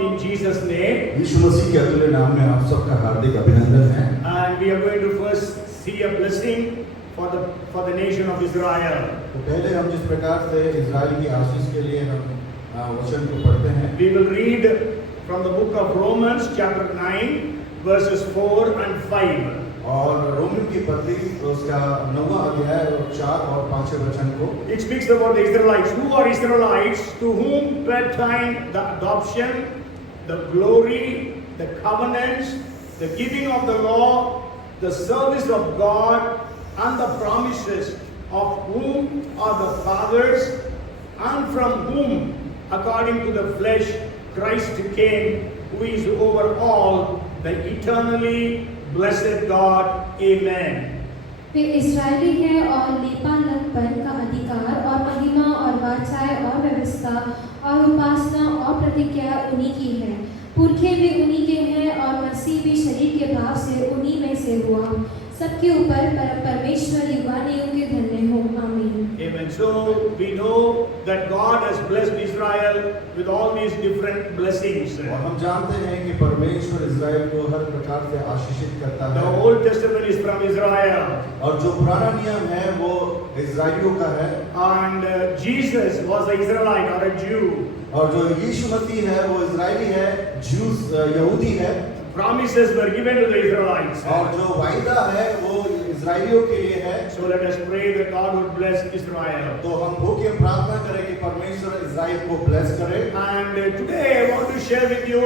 in Jesus' name. यीशु मसीह के अतुल्य नाम में आप सबका हार्दिक अभिनंदन है। And we are going to first see a blessing for the nation of Israel. तो पहले हम जिस प्रकार से इजराइल की आशीष के लिए हम वचन को पढ़ते हैं। We will read from the book of Romans chapter 9 verses 4 and 5. और रोमियों की पत्री उसका 9वां अध्याय और 4 और 5 वचन को It speaks about the Israelites. Who are Israelites? To whom pertain the adoption, the glory, the covenants, the giving of the law, the service of God, and the promises, of whom are the fathers, and from whom, according to the flesh, Christ came, who is over all, the eternally blessed God. Amen. वे इस्राएली हैं और लेपालकपन का अधिकार और महिमा और वाचाएं और व्यवस्था और उपासना और प्रतिज्ञा उन्हीं की है। पुरखे भी उन्हीं के हैं और मसीह भी शरीर के भाव से उन्हीं में से हुआ। सबके ऊपर परमेश्वर युगानुयुग के धन्य हो। आमीन। Amen. So we know that God has blessed Israel with all these different blessings. और हम जानते हैं कि परमेश्वर इजराइल को हर प्रकार से आशीषित करता The है। Old Testament is from Israel. और जो पुराना नियम है वो इजराइलियों का है। And Jesus was an Israelite or a Jew. और जो यीशु मसीह है वो इजरायली है, ज्यूस यहूदी है। Promises were given to the Israelites. और जो वायदा है वो इजरायलियों के लिए है। So let us pray that God would bless Israel. तो हम भूखे प्रार्थना करें कि परमेश्वर इजराइल को ब्लेस करे। And today I want to share with you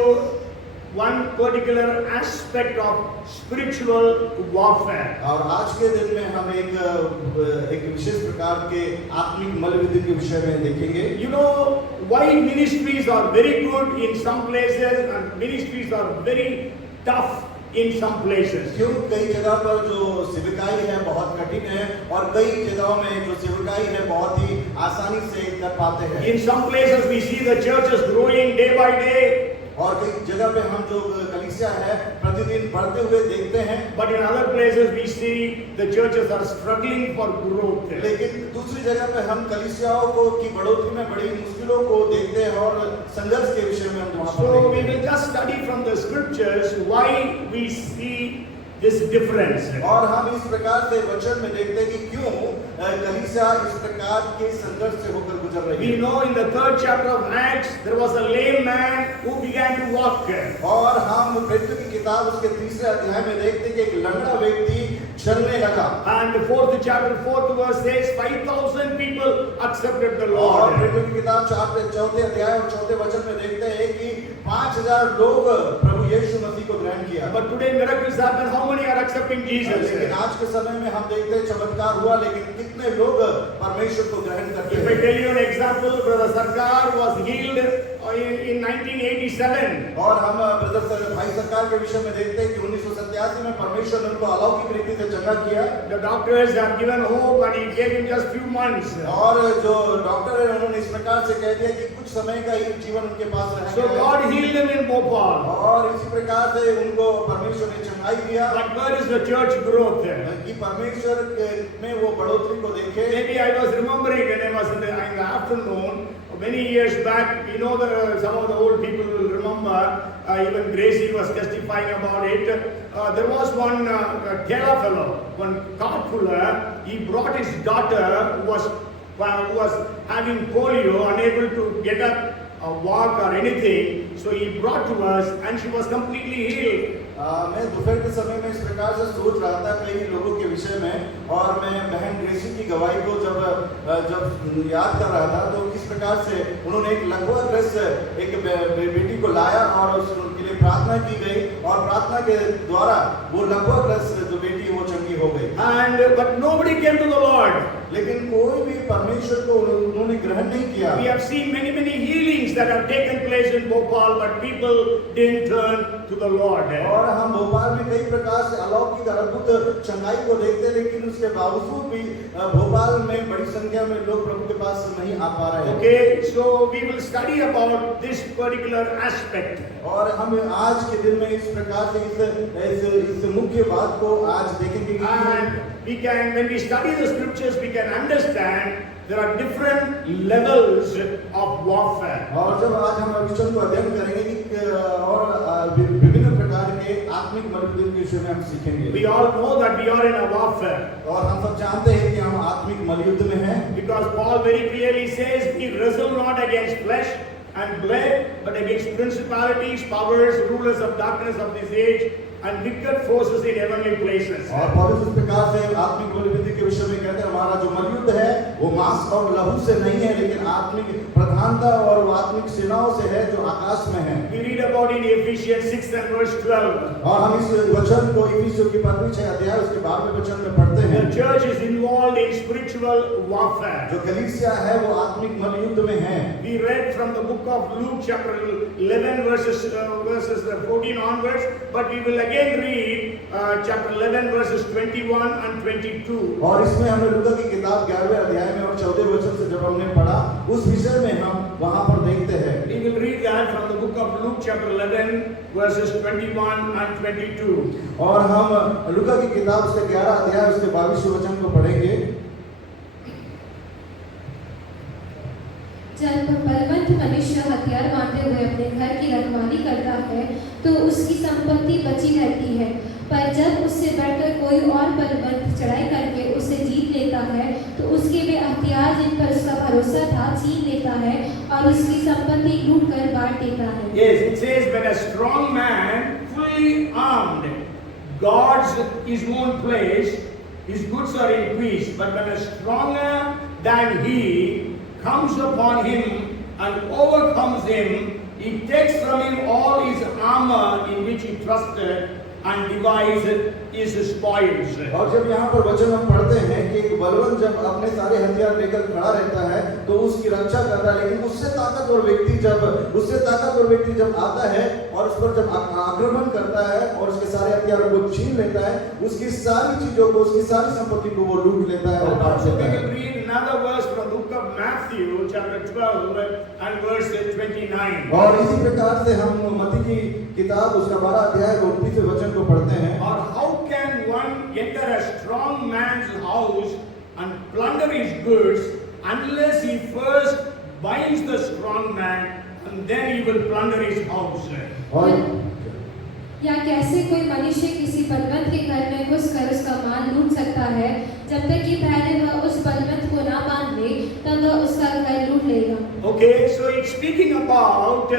one particular aspect of spiritual warfare. और आज के दिन में हम एक विशेष प्रकार के आत्मिक मल्लयुद्ध के विषय में देखेंगे। You know why ministries are very good in some places and ministries are very tough in some places. क्यों कई जगह पर जो सेवकाई है बहुत कठिन है और कई जगहों में जो सेवकाई है बहुत ही आसानी से कर पाते हैं। In some places we see the churches growing day by day. और कई जगह पे हम जो कलीसिया है प्रतिदिन बढ़ते हुए देखते हैं। But in other places we see the churches are struggling for growth. लेकिन दूसरी जगह पे हम कलीसियाओं को की बढ़ोतरी में बड़ी मुश्किलों को देखते हैं और संघर्ष के विषय में हम वहाँ पर So we देखते will just study from the scriptures why we see this difference. और हम इस प्रकार से वचन में देखते हैं कि क्यों कलीसिया इस प्रकार के संघर्ष से होकर गुजर रही We है। know in the 3rd chapter of Acts there was a lame man who began to walk. और हम प्रेरितों की किताब उसके 3रे अध्याय में देखते हैं कि एक लंगड़ा व्यक्ति चलने लगा। And the 4th chapter 4th verse says 5,000 people accepted the और Lord. प्रेरितों की किताब 4थे अध्याय और 4थे वचन में देखते हैं कि 5,000 लोग प्रभु यीशु मसीह को ग्रहण किया। But today miracles happen. How many are accepting Jesus? लेकिन आज के समय में हम देखते हैं चमत्कार हुआ लेकिन कितने लोग परमेश्वर को ग्रहण करते If I हैं। tell you an example, Brother Sarkar was healed in 1987. और हम ब्रदर भाई सरकार के विषय में देखते हैं कि 1987 में परमेश्वर ने उनको अलौकिक रीति से चंगा किया। The doctors have given hope and he gave him just few months. और जो डॉक्टर है उन्होंने इस प्रकार से कह दिया कि कुछ समय का ही जीवन उनके पास रहेगा। So God healed him in Bhopal. और इसी प्रकार से उनको परमेश्वर ने चंगाई दिया। But where is the church growth? कि परमेश्वर में वो बढ़ोतरी को देखे। Maybe I was remembering when I was in the afternoon many years back. We know that some of the old people will remember. Even Gracie was testifying about it. There was one Kerala fellow, one cart puller. He brought his daughter who was having polio, unable to get up, walk or anything. So he brought to us, and she was completely healed. मैं दोपहर के समय में इस प्रकार से सोच रहा था कई लोगों के विषय में और मैं बहन ग्रेसी की गवाही को जब याद कर रहा था तो किस प्रकार से उन्होंने एक लकवाग्रस्त एक बेटी को लाया और उनके लिए प्रार्थना की गई और प्रार्थना के द्वारा वो लकवाग्रस्त जो बेटी वो चंगी हो गई। But nobody came to the Lord. लेकिन कोई भी परमेश्वर को उन्होंने ग्रहण नहीं किया। We have seen many healings that have taken place in Bhopal, but people didn't turn to the Lord. और हम भोपाल में कई प्रकार से अलौकिक और अद्भुत चंगाई को देखते हैं, लेकिन उसके बावजूद भी भोपाल में बड़ी संख्या में लोग प्रभु के पास नहीं आ पा रहे हैं। Okay, so we will study about this particular aspect. और हम आज के दिन में इस प्रकार से इस मुख्य बात को आज देखेंगे कि And we can, when we study the scriptures, we can understand there are different levels of warfare. और जब आज हम वचन को अध्ययन करेंगे कि और विभिन्न प्रकार के आत्मिक मल्लयुद्ध के विषय में हम सीखेंगे। We all know that we are in a warfare. और हम सब जानते हैं कि हम आत्मिक मल्लयुद्ध में हैं, Because Paul very clearly says, we wrestle not against flesh and blood, but against principalities, powers, rulers of darkness of this age, and wicked forces in heavenly places. और पौलुस इस प्रकार से आत्मिक मल्लयुद्ध के विषय में कहते हैं हमारा जो मल्लयुद्ध है वो मांस और लहू से नहीं है, लेकिन आत्मिक प्रधानता और आत्मिक सेनाओं से है जो आकाश में है। We read about in Ephesians 6 and verse 12. और हम इस वचन को इफिसियों की 5वीं अध्याय उसके 12वें वचन में पढ़ते हैं। The church is involved in spiritual warfare. जो कलीसिया है वो आत्मिक मल्लयुद्ध में है। We read from the book of Luke chapter 11 verses 14 onwards, but we will again read chapter 11 verses 21 and 22. और इसमें हमने लूका की किताब 11वें अध्याय में और 14वें वचन से जब हमने पढ़ा उस विषय में हम वहां पर देखते हैं। We will read that from the book of Luke chapter 11 verses 21 and 22. और हम लूका की किताब उसके 11 अध्याय उसके 22वें वचन को पढ़ेंगे। जब बलवंत मनुष्य हथियार बांधे हुए अपने घर की रखवाली करता है तो उसकी संपत्ति बची रहती है, पर जब उससे बढ़कर कोई और बलवंत चढ़ाई करके उसे जीत लेता है तो उसके वे हथियार जिन पर उसका भरोसा था छीन लेता है और उसकी संपत्ति लूट कर बांट देता है। Yes, it says when a strong man fully armed guards his own place, his goods are increased, but when a stronger than he comes upon him and overcomes him, he takes from him all his armor in which he trusted and divides his spoils. और जब यहाँ पर वचन हम पढ़ते हैं कि एक बलवान जब अपने सारे हथियार लेकर खड़ा रहता है तो उसकी रक्षा करता है, लेकिन उससे ताकतवर व्यक्ति जब आता है और उस पर जब आक्रमण करता है और उसके सारे हथियारों को छीन लेता है, उसकी सारी चीजों को, उसकी सारी संपत्ति को वो लूट लेता है और बांट Also we देता है। will read another verse from the book of Matthew chapter 12 and verse 29. और इसी प्रकार से हम मत्ती की किताब उसका 12 अध्याय 29वें वचन को पढ़ते हैं। Or how can one enter a strong man's house and plunder his goods unless he first binds the strong man and then he will plunder his house? और या कैसे कोई मनुष्य किसी बलवंत के घर में घुसकर उसका माल लूट सकता है, जब तक कि पहले वह उस बलवंत को ना बांध ले तब वह उसका घर लूट लेगा। Okay, so it's speaking about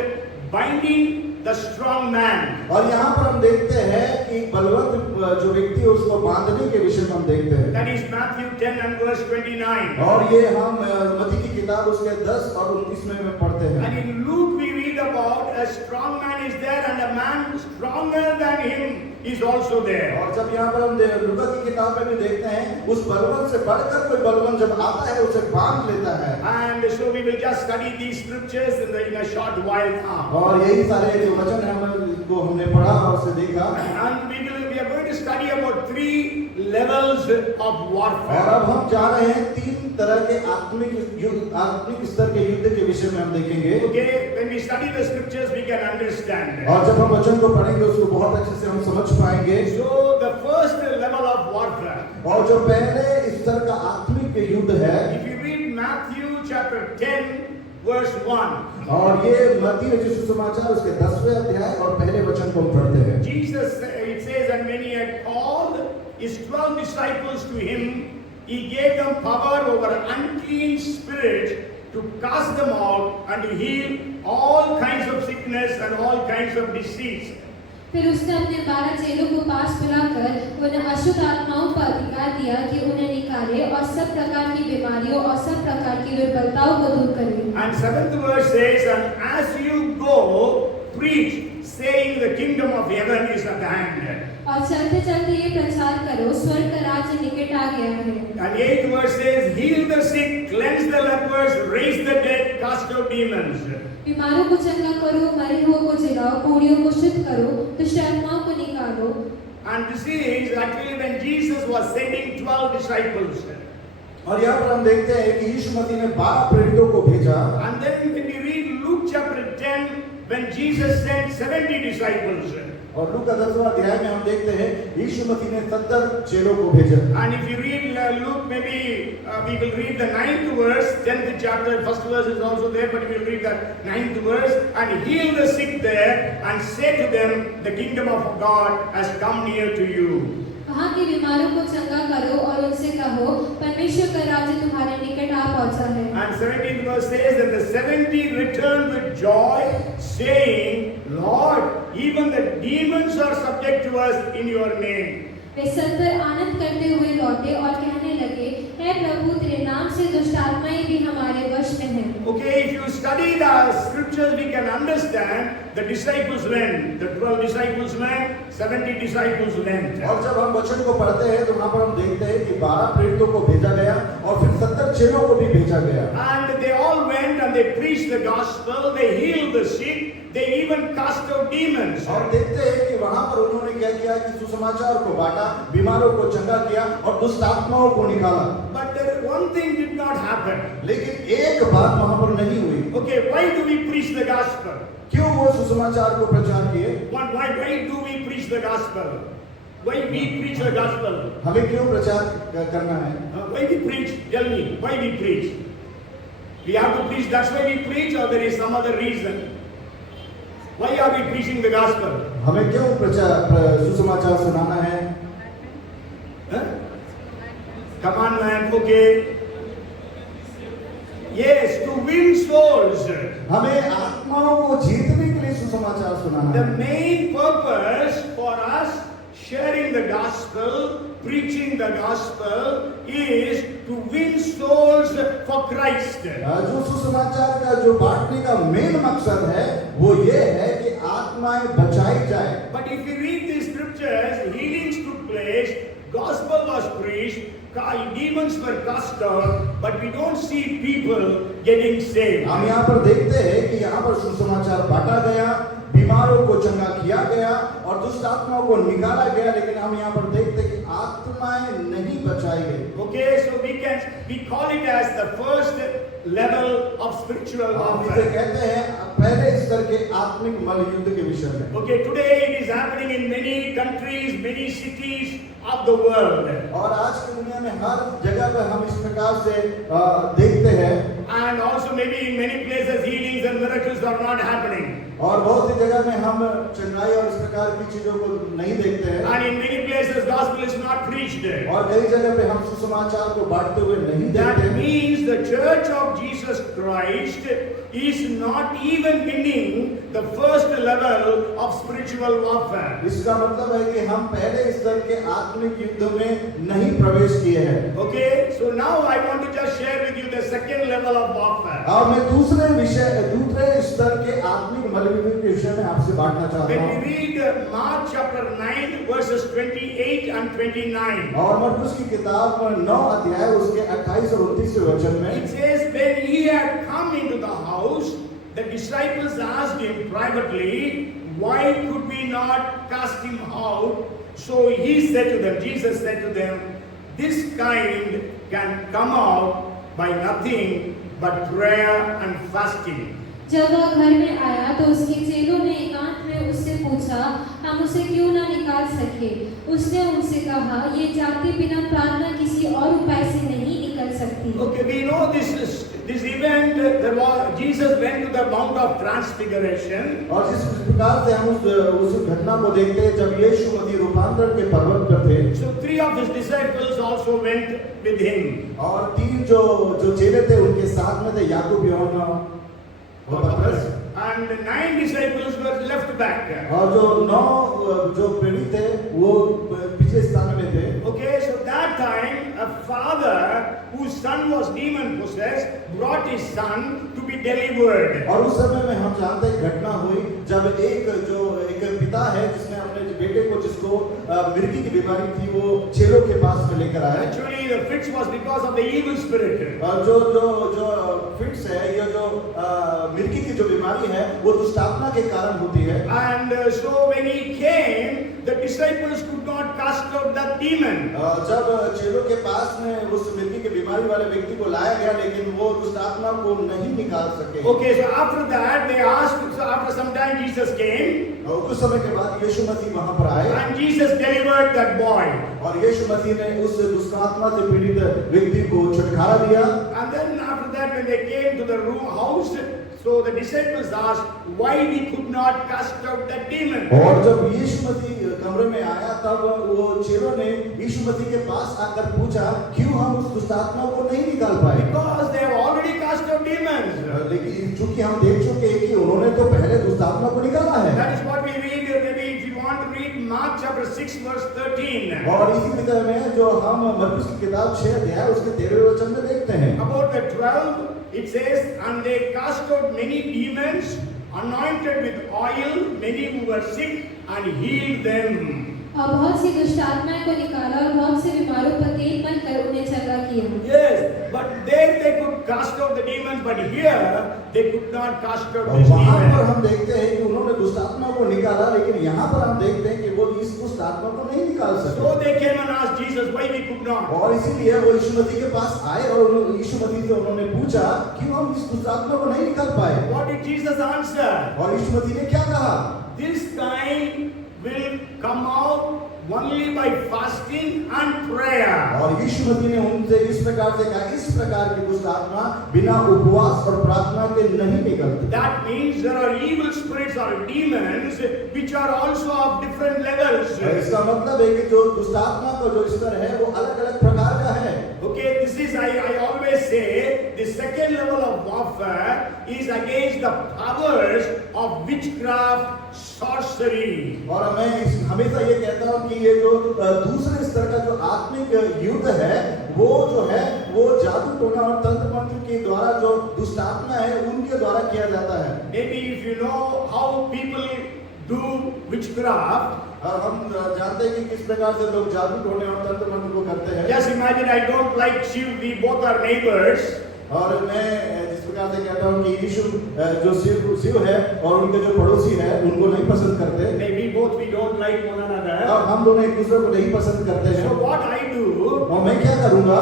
binding the strong man. और यहाँ पर हम देखते हैं कि बलवंत जो व्यक्ति है उसको बांधने के विषय में हम देखते हैं। That is Matthew 10 and verse 29. और ये हम मत्ती की किताब उसके 10 और 29 में पढ़ते हैं। And in Luke we read about a strong man is there and a man stronger than him is also there. और जब यहाँ पर हम लूका की किताब में भी देखते हैं उस बलवंत से बढ़कर कोई बलवंत जब आता है उसे बांध लेता है। And so we will just study these scriptures in a short while now. और यही सारे जो वचन हमने पढ़ा और उसे देखा। And we are going to study about 3 levels of और warfare. अब हम जा रहे हैं 3 तरह के आत्मिक स्तर के युद्ध के विषय में हम देखेंगे। Okay, when we study the scriptures we can understand. और जब हम वचन को पढ़ेंगे उसको बहुत अच्छे से हम समझ पाएंगे। So the first level of warfare. और जो पहले स्तर का आत्मिक युद्ध है, If you read Matthew chapter 10 verse 1. और ये मत्ती रचित सुसमाचार उसके 10वें अध्याय और पहले वचन को हम पढ़ते हैं। Jesus, it says, and when he had called his 12 disciples to him, he gave them power over unclean spirits to cast them out and to heal all kinds of sickness and all kinds of disease. फिर उसने अपने 12 चेलों को पास बुलाकर उन्हें अशुद्ध आत्माओं पर अधिकार दिया कि उन्हें निकाले और सब प्रकार की बीमारियों और सब प्रकार की दुर्बलताओं को दूर करे। And 7th verse says, and as you go, preach, saying the kingdom of heaven is at hand. और चलते चलते ये प्रचार करो, स्वर्ग का राज्य निकट आ गया है। And 8th verse says, heal the sick, cleanse the lepers, raise the dead, cast out demons. बीमारों को चंगा करो, मरे हुओं को जगाओ, कोढ़ियों को घोषित करो, दुष्ट आत्माओं को निकालो। And this is actually when Jesus was sending 12 disciples. और यहाँ पर हम देखते हैं कि यीशु मसीह ने 12 प्रेरितों को भेजा। And then when we read Luke chapter 10, when Jesus sent 70 disciples. और लूका 10वां अध्याय में हम देखते हैं यीशु मसीह ने 70 चेलों को भेजा। And if you read Luke, maybe we will read the 9th verse, 10th chapter, first verse is also there, but we will read the 9th verse, and heal the sick there, and say to them, the kingdom of God has come near to you. वहाँ के बीमारों को चंगा करो और उनसे कहो, परमेश्वर का राज्य तुम्हारे निकट आ पहुँचा है। And 17th verse says that the 70 returned with joy, saying, Lord, even the demons are subject to us in your name. वे 70 आनंद करते हुए लौटे और कहने लगे, हे प्रभु, तेरे नाम से दुष्ट आत्माएं भी हमारे वश में हैं। Okay, if you study the scriptures, we can understand the disciples went, the 12 disciples went, 70 disciples went. और जब हम वचन को पढ़ते हैं तो वहाँ पर हम देखते हैं कि 12 प्रेरितों को भेजा गया और फिर 70 चेलों को भी भेजा गया। And they all went and they preached the gospel, they healed the sick, they even cast out demons. और देखते हैं कि वहाँ पर उन्होंने क्या किया कि सुसमाचार को बांटा, बीमारों को चंगा किया और दुष्ट आत्माओं को निकाला। But one thing did not happen. लेकिन एक बात वहाँ पर नहीं हुई। Okay, why do we preach the gospel? क्यों वो सुसमाचार को प्रचार किए? Why do we preach the gospel? Why we preach the gospel? हमें क्यों प्रचार करना है? Why we preach? Tell me, why we preach? We have to preach, that's why we preach, or there is some other reason? Why are we preaching the gospel? हमें क्यों सुसमाचार सुनाना है? Commandment, okay. Yes, to win souls. हमें आत्माओं को जीतने के लिए सुसमाचार सुनाना The है। main purpose for us sharing the gospel, preaching the gospel, is to win souls for Christ. जो सुसमाचार का जो बांटने का मेन मकसद है वो ये है कि आत्माएं बचाई जाए। But if you read the scriptures, healings took place, gospel was preached, demons were cast out, but we don't see people getting saved. हम यहाँ पर देखते हैं कि यहाँ पर सुसमाचार बांटा गया, बीमारों को चंगा किया गया और दुष्ट आत्माओं को निकाला गया, लेकिन हम यहाँ पर देखते हैं कि आत्माएं नहीं बचाई गई। Okay, so we call it as the first level of spiritual हम इसे warfare. कहते हैं पहले स्तर के आत्मिक मल्लयुद्ध के विषय में। Okay, today it is happening in many countries, many cities of the world. और आज की दुनिया में हर जगह पर हम इस प्रकार से देखते हैं। And also maybe in many places healings and miracles are not happening. और बहुत सी जगह में हम चंगाई और इस प्रकार की चीजों को नहीं देखते हैं। And in many places gospel is not preached. और कई जगह पे हम सुसमाचार को बांटते हुए नहीं That देखते हैं। means the church of Jesus Christ is not even winning the first level of spiritual warfare. इसका मतलब है कि हम पहले स्तर के आत्मिक युद्ध में नहीं प्रवेश किए हैं। Okay, so now I want to just share with you the second level of warfare. और मैं दूसरे स्तर के आत्मिक मल्लयुद्ध के विषय में आपसे बांटना चाहता When हूँ। we read Mark chapter 9 verses 28 and 29, और मरकुस की किताब 9 अध्याय उसके 28 और 29 वचन में it says, when he had come into the house, the disciples asked him privately, why could we not cast him out? So he said to them, Jesus said to them, this kind can come out by nothing but prayer and fasting. जब वह घर में आया तो उसके चेलों ने एकांत में उससे पूछा, हम उसे क्यों ना निकाल सके? उसने उनसे कहा, ये जाति बिना प्रार्थना किसी और उपाय से नहीं निकल सकती। Okay, we know this event. Jesus went to the Mount of Transfiguration. और जिस प्रकार से हम उस घटना को देखते हैं जब यीशु मसीह रूपांतरण के पर्वत पर थे। So 3 of his disciples also went with him. और 3 जो चेले थे उनके साथ में थे, याकूब, यूहन्ना और पतरस। And 9 disciples were left back. और जो 9 जो प्रेरित थे वो पिछले स्थान में थे। Okay, so that time a father whose son was demon possessed brought his son to be delivered. और उस समय में हम जानते हैं घटना हुई जब एक पिता है जिसने अपने बेटे को जिसको मिर्गी की बीमारी थी वो चेलों के पास में लेकर आया। Actually the fits was because of the evil spirit. और जो फिट्स है, ये जो मिर्गी की जो बीमारी है वो दुष्टात्मा के कारण होती है। And so demon. जब चेलों के पास में उस मिर्गी की बीमारी वाले व्यक्ति को लाया गया, लेकिन वो दुष्ट आत्मा को नहीं निकाल सके। Okay, so after that they asked, so after some time Jesus came और कुछ समय के बाद यीशु मसीह वहां पर आए and Jesus delivered that boy. और यीशु मसीह ने उस दुष्ट आत्मा से पीड़ित व्यक्ति को छुटकारा दिया। And then after that when they came to the room house, so the disciples asked why we could not cast out that demon. और जब यीशु मसीह कमरे में आया तब वो चेलों ने यीशु मसीह के पास आकर पूछा क्यों हम उस दुष्ट आत्मा को नहीं निकाल पाए। Because they have already cast out demons. लेकिन चूंकि हम देख चुके हैं कि उन्होंने तो पहले दुष्ट आत्मा को निकाला है। That is what we read. Maybe if you want to read Mark chapter 6 verse 13. और इसी विषय में जो हम मरकुस की किताब 6 अध्याय उसके 13वें वचन में देखते हैं। About the 12, it says, and they cast out many demons, anointed with oil many who were sick, and healed them. और बहुत सी दुष्ट आत्माएं को निकाला और बहुत से बीमारों पर तेल मल कर उन्हें चंगा किया। Yes, but there they could cast out the demons, but here they could not cast out और these वहां पर demons. हम देखते हैं कि उन्होंने दुष्ट आत्मा को निकाला, लेकिन यहाँ पर हम देखते हैं कि वो इस दुष्ट आत्मा को नहीं निकाल सके। So they came and asked Jesus why we could not. और इसीलिए वो यीशु मसीह के पास आए और यीशु मसीह से उन्होंने पूछा क्यों हम इस दुष्ट आत्मा को नहीं निकाल पाए। What did Jesus answer? और यीशु मसीह ने क्या कहा? This kind will come out only by fasting and prayer. और यीशु मसीह ने उनसे इस प्रकार से कहा इस प्रकार की दुष्ट आत्मा बिना उपवास और प्रार्थना के नहीं निकलती। That means there are evil spirits or demons which are also of different levels. इसका मतलब है कि जो दुष्ट आत्मा का जो स्तर है वो अलग-अलग प्रकार का है। Okay, this is I always say the second level of warfare is against the powers of witchcraft, sorcery. और मैं हमेशा ये कहता हूँ कि ये जो दूसरे स्तर का जो आत्मिक युद्ध है वो जो है वो जादू टोना और तंत्र मंत्र के द्वारा जो दुष्ट आत्मा है उनके द्वारा किया जाता है। Maybe if you know how people do witchcraft, और हम जानते हैं कि किस प्रकार से लोग जादू टोने और तंत्र मंत्र को करते हैं। just imagine I don't like Shiv, we both are neighbors. और मैं जिस प्रकार से कहता हूँ कि यीशु जो शिव है और उनके जो पड़ोसी है उनको नहीं पसंद करते। Maybe both we don't like one another. और हम दोनों एक दूसरे को नहीं पसंद करते हैं। So what I do, और मैं क्या करूँगा?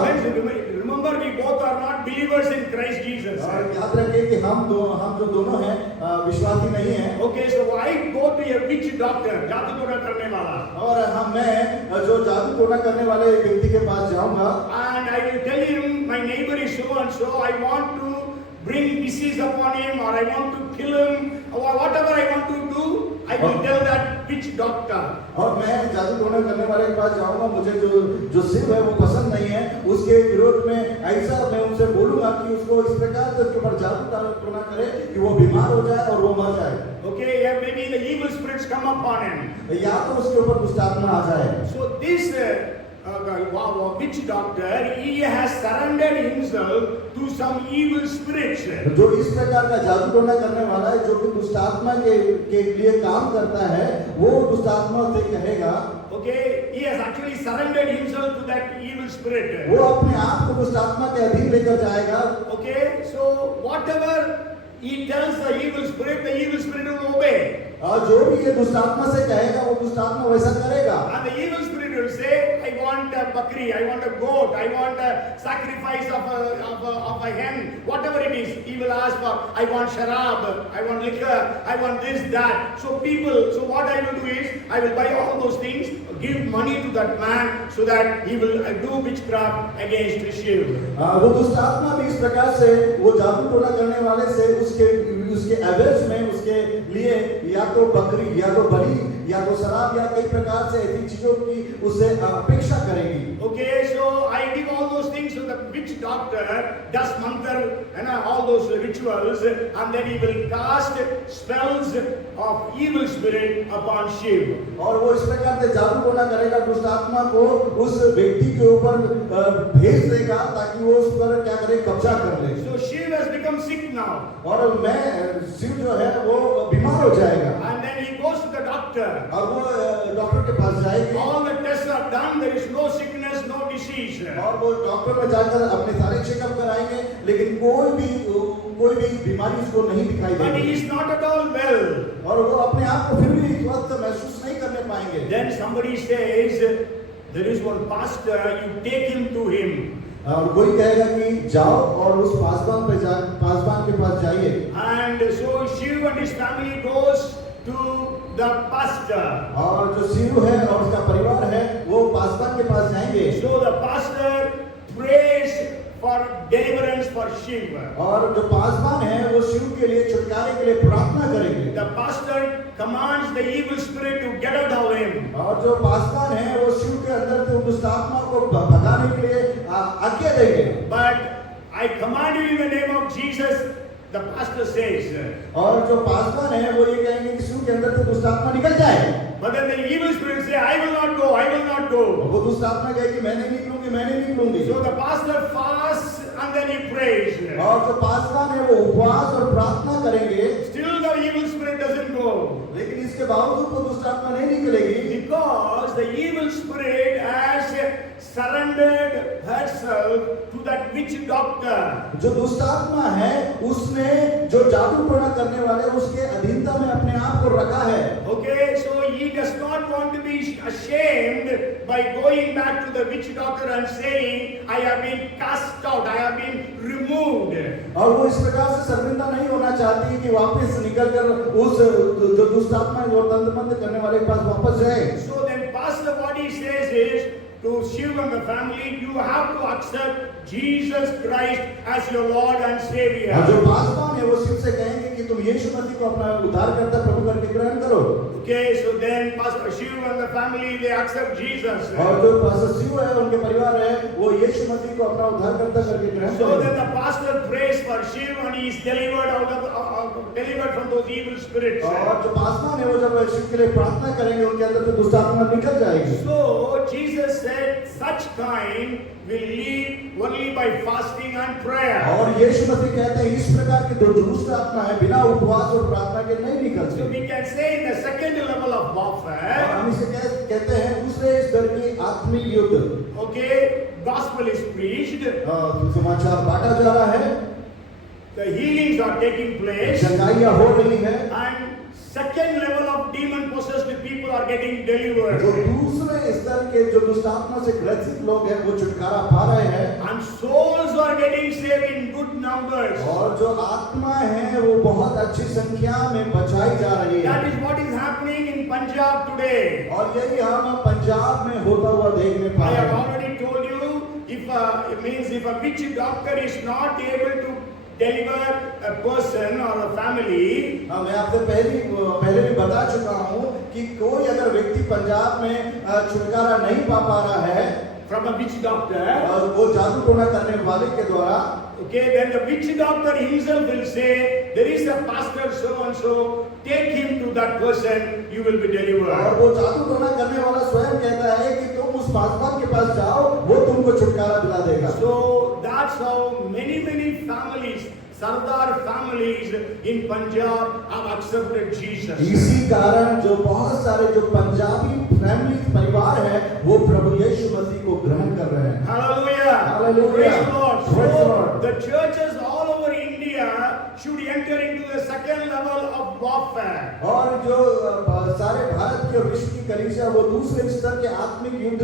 remember we both are not believers in Christ Jesus. और याद रखें कि हम जो दोनों हैं विश्वासी नहीं हैं। Okay, so I go to a witch doctor, जादू टोना करने वाला, और मैं जो जादू टोना करने वाले व्यक्ति के पास जाऊंगा and I will tell him my neighbor is so and so, I want to bring disease upon him, or I want to kill him, or whatever I want to do, I will tell that witch doctor. और मैं जादू टोना करने वाले के पास जाऊंगा, मुझे जो शिव है वो पसंद नहीं है, उसके विरोध में ऐसा मैं उनसे बोलूंगा कि उसको इस प्रकार से उसके ऊपर जादू टोना करे कि वो बीमार हो जाए और वो मर जाए। Okay, yeah, maybe the evil spirits come upon him. या तो उसके ऊपर दुष्ट आत्मा आ जाए। So this witch doctor, he has surrendered himself to some evil spirits. जो इस प्रकार का जादू टोना करने वाला है, जो कि दुष्ट आत्मा के लिए काम करता है, वो दुष्ट आत्मा से कहेगा, Okay, he has actually surrendered himself to that evil spirit. वो अपने आप को दुष्ट आत्मा के अधीन लेकर जाएगा। Okay, so whatever he tells the evil spirit will obey. और जो भी ये दुष्ट आत्मा से कहेगा वो दुष्ट आत्मा वैसा करेगा। And the evil spirit will say, I want a bakri, I want a goat, I want a sacrifice of a hen, whatever it is. He will ask for, I want sharab, I want liquor, I want this, that. So what I will do is, I will buy all those things, give money to that man so that he will do witchcraft against Shiv. वो दुष्ट आत्मा भी इस प्रकार से वो जादू टोना करने वाले से उसके एवरेज में उसके लिए या तो बकरी या तो बलि या तो शराब या कई प्रकार से ऐसी चीजों की उससे अपेक्षा करेगी। Okay, so I give all those things to the witch doctor, does mantra and all those rituals, and then he will cast spells of evil spirit upon Shiv. और वो इस प्रकार से जादू टोना करेगा, दुष्ट आत्मा को उस व्यक्ति के ऊपर भेज देगा ताकि वो उस पर क्या करे, कब्जा कर ले। So Shiv has become sick now. और मैं शिव जो है वो बीमार हो जाएगा। And then he goes to the doctor. और वो डॉक्टर के पास जाएगी। All the tests are done, there is no sickness, no disease. और वो डॉक्टर में जाकर अपने सारे चेकअप कराएंगे, लेकिन कोई भी बीमारी उसको नहीं दिखाई But देगी। he is not at all well. और वो अपने आप को फिर भी स्वस्थ महसूस नहीं करने पाएंगे। Then somebody says, There is one pastor, you take him to him. और कोई कहेगा कि जाओ और उस पासवान के पास जाइए। And so Shiv and his family goes to the pastor. और जो शिव है और उसका परिवार है वो पासवान के पास जाएंगे। So the pastor prays for deliverance for Shiv. और जो पासवान है वो शिव के लिए छुटकारे के लिए प्रार्थना करेंगे। The pastor commands the evil spirit to get out of him. और जो पासवान है वो शिव के अंदर से दुष्ट आत्मा को भगाने के लिए आज्ञा देंगे। But I command you in the name of Jesus, the pastor says. और जो पासवान है वो ये कहेंगे कि शिव के अंदर से दुष्ट आत्मा निकल जाए। But then the evil spirit say, I will not go, I will not go. वो दुष्ट आत्मा कहेगी मैं नहीं निकलूंगी, मैं नहीं निकलूंगी। So the pastor fasts and then he prays. और जो पासवान है वो उपवास और प्रार्थना करेंगे। Still the evil spirit doesn't go. लेकिन इसके बावजूद वो दुष्ट आत्मा नहीं निकलेगी। Because the evil spirit has surrendered herself to that witch doctor. जो दुष्ट आत्मा है उसने जो जादू टोना करने वाले उसके अधीनता में अपने आप को रखा है। Okay, so he does not want to be ashamed by going back to the witch doctor and saying, I have been cast out, I have been removed. और वो इस प्रकार से शर्मिंदा नहीं होना चाहती कि वापस निकलकर उस जो दुष्ट आत्मा है वो दंड करने वाले के पास वापस जाए। So then pastor what he says is to Shiv and the family, you have to accept Jesus Christ as your Lord and Savior. और जो पासवान है वो शिव से कहेंगे कि तुम यीशु मसीह को अपना उद्धारकर्ता प्रभु करके ग्रहण करो। Okay, so then Pastor Shiv and the family they accept Jesus. और जो पास्टर शिव है उनके परिवार है वो यीशु मसीह को अपना उद्धारकर्ता करके ग्रहण So करेंगे। then the pastor prays for Shiv and he is delivered out of delivered from those evil spirits. और जो पासवान है वो जब शिव के लिए प्रार्थना करेंगे उनके अंदर से दुष्ट आत्मा निकल जाएगी। So Jesus said, such kind will live only by fasting and prayer. और यीशु मसीह कहते हैं इस प्रकार की जो दुष्ट आत्मा है बिना उपवास और प्रार्थना के नहीं निकल So सकती। we can say in the second level of और warfare, हम इसे कहते हैं दूसरे स्तर की आत्मिक युद्ध। okay, gospel is preached, समाचार बांटा जा रहा है, the healings are taking place, चंगाइयाँ हो रही है, and second level of demon possessed people are getting delivered. जो दूसरे स्तर के जो दुष्ट आत्मा से ग्रसित लोग हैं वो छुटकारा पा रहे हैं, And souls are getting saved in good numbers. और जो आत्मा है वो बहुत अच्छी संख्या में बचाई जा रही That है। is what is happening in Punjab today. और यही हम पंजाब में होता हुआ देखने I पा रहे have हैं। already told you, if a witch doctor is not able to deliver a person or a family, मैं आपसे पहले भी बता चुका हूँ कि कोई अगर व्यक्ति पंजाब में छुटकारा नहीं पा रहा है from a witch doctor, और वो जादू टोना करने वाले के द्वारा, okay, then the witch doctor himself will say, there is a pastor so and so, take him to that person, you will be और delivered. वो जादू टोना करने वाला स्वयं कहता है कि तुम उस पासवान के पास जाओ वो तुमको छुटकारा दिला देगा। So that's how many families, Sardar families in Punjab have accepted Jesus. इसी कारण जो बहुत सारे जो पंजाबी फैमिली परिवार है वो प्रभु यीशु मसीह को ग्रहण कर रहे हैं। Hallelujah. Hallelujah. Praise the Lord. Praise the So Lord. the churches all over India should enter into the second level of warfare. और जो सारे भारत के और विश्व की कलीसिया वो दूसरे स्तर के आत्मिक युद्ध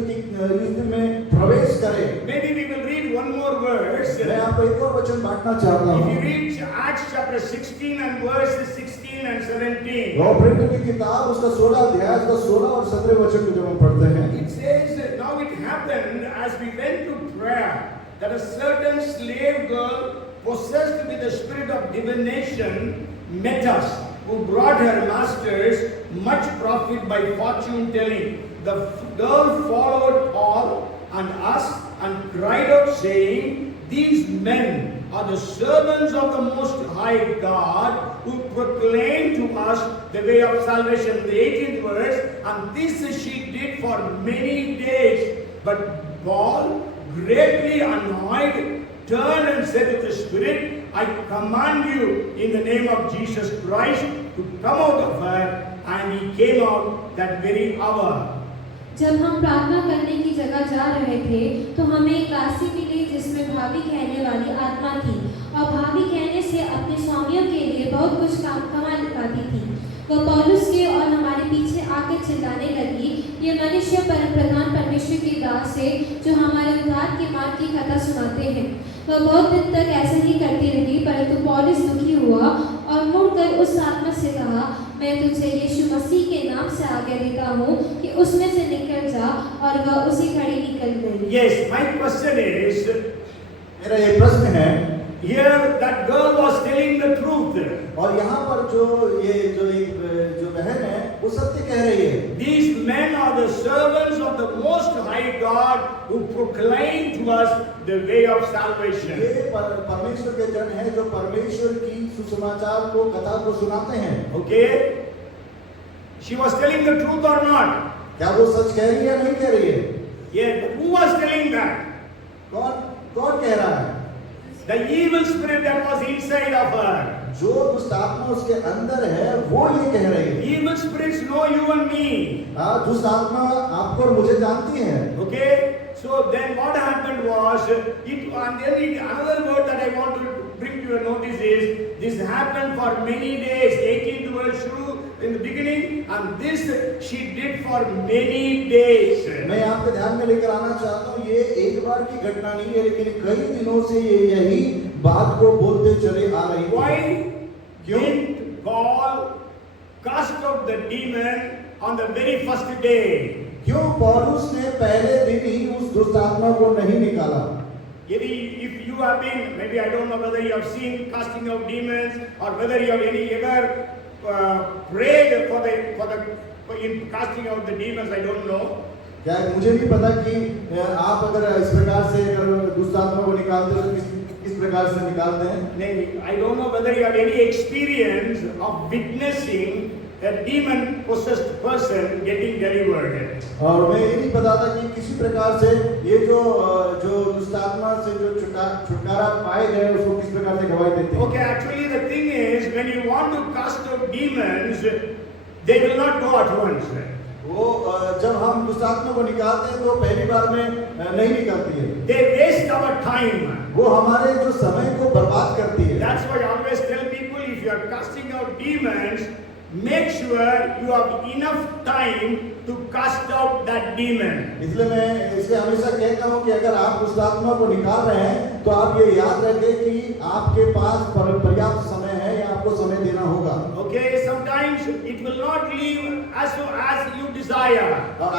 में प्रवेश करे। Maybe we will read one more verse. मैं आपको एक और वचन बांटना चाहता If हूँ। you read Acts chapter 16 and verses 16 and 17, प्रेरितों की किताब उसका 16 अध्याय उसका 16 और 17 वचन को जब हम पढ़ते हैं, it says that now it happened as we went to prayer that a certain slave girl possessed with the spirit of divination met us, who brought her masters much profit by fortune telling. The girl followed Paul and us and cried out saying, these men are the servants of the Most High God who proclaim to us the way of salvation. The 18th verse, and this she did for many days. But Paul, greatly annoyed, turned and said to the Spirit, I command you in the name of Jesus Christ to come out of her. And he came out that very hour. जब हम प्रार्थना करने की जगह जा रहे थे तो हमें एक दासी मिली जिसमें भाभी कहने वाली आत्मा थी और भाभी कहने से अपने स्वामियों के लिए बहुत कुछ काम कमा लाती थी। वह पौलुस के और हमारे पीछे आ आके चिल्लाने लगी, ये मनुष्य परमप्रधान परमेश्वर के दास है जो हमारे उद्धार के मार्ग की कथा सुनाते हैं। वह बहुत दिन तक ऐसा ही करती रही, परंतु पौलुस दुखी हुआ और मुड़कर उस आत्मा से कहा, मैं तुझे यीशु मसीह के नाम से आज्ञा देता हूँ कि उसमें से निकल जा, और वह उसी घड़ी निकल गई। Yes, my question is, मेरा ये प्रश्न है, here that girl was telling the truth. और यहाँ पर जो बहन है वो सत्य कह रही है। These men are the servants of the Most High God who proclaim to us the way of salvation. ये परमेश्वर के जन है जो परमेश्वर की सुसमाचार को कथा को सुनाते हैं। Okay? She was telling the truth or not? क्या वो सच कह रही है या नहीं कह रही है? Yeah, who was telling that? कौन कह रहा है? The evil spirit that was inside of her. जो दुष्ट आत्मा उसके अंदर है वो ये कह रही है। Evil spirits know you and me. दुष्ट आत्मा आपको और मुझे जानती है। Okay? So then what happened was, another word that I want to bring to your notice is, this happened for many days. 18th verse through in the beginning, and this she did for many days. मैं आपके ध्यान में लेकर आना चाहता हूँ, ये एक बार की घटना नहीं है, लेकिन कई दिनों से ये यही बात को बोलते चले आ रही है। Why didn't Paul cast out the demon on the very first day? क्यों पौलुस ने पहले दिन ही उस दुष्ट आत्मा को नहीं निकाला? If you have been, maybe I don't know whether you have seen casting out demons or whether you have ever prayed in casting out the demons, I don't know. क्या मुझे नहीं पता कि आप अगर इस प्रकार से अगर दुष्ट आत्मा को निकालते हो किस प्रकार से निकालते हैं? I don't know whether you have any experience of witnessing a demon possessed person getting delivered. और मैं ये नहीं पता था कि किसी प्रकार से ये जो दुष्ट आत्मा से जो छुटकारा पाए गए उसको किस प्रकार से गवाही देते हैं। Okay, actually the thing is, when you want to cast out demons, they will not go at once. वो जब हम दुष्ट आत्मा को निकालते हैं तो पहली बार में नहीं निकलती है। They waste our time. वो हमारे जो समय को बर्बाद करती है। That's why I always tell people, if you are casting out demons, make sure you have enough time to cast out that demon. इसलिए मैं इसलिए हमेशा कहता हूँ कि अगर आप दुष्ट आत्मा को निकाल रहे हैं तो आप ये याद रखें कि आपके पास पर्याप्त समय है या आपको समय देना होगा। Okay, sometimes it will not leave as you desire. और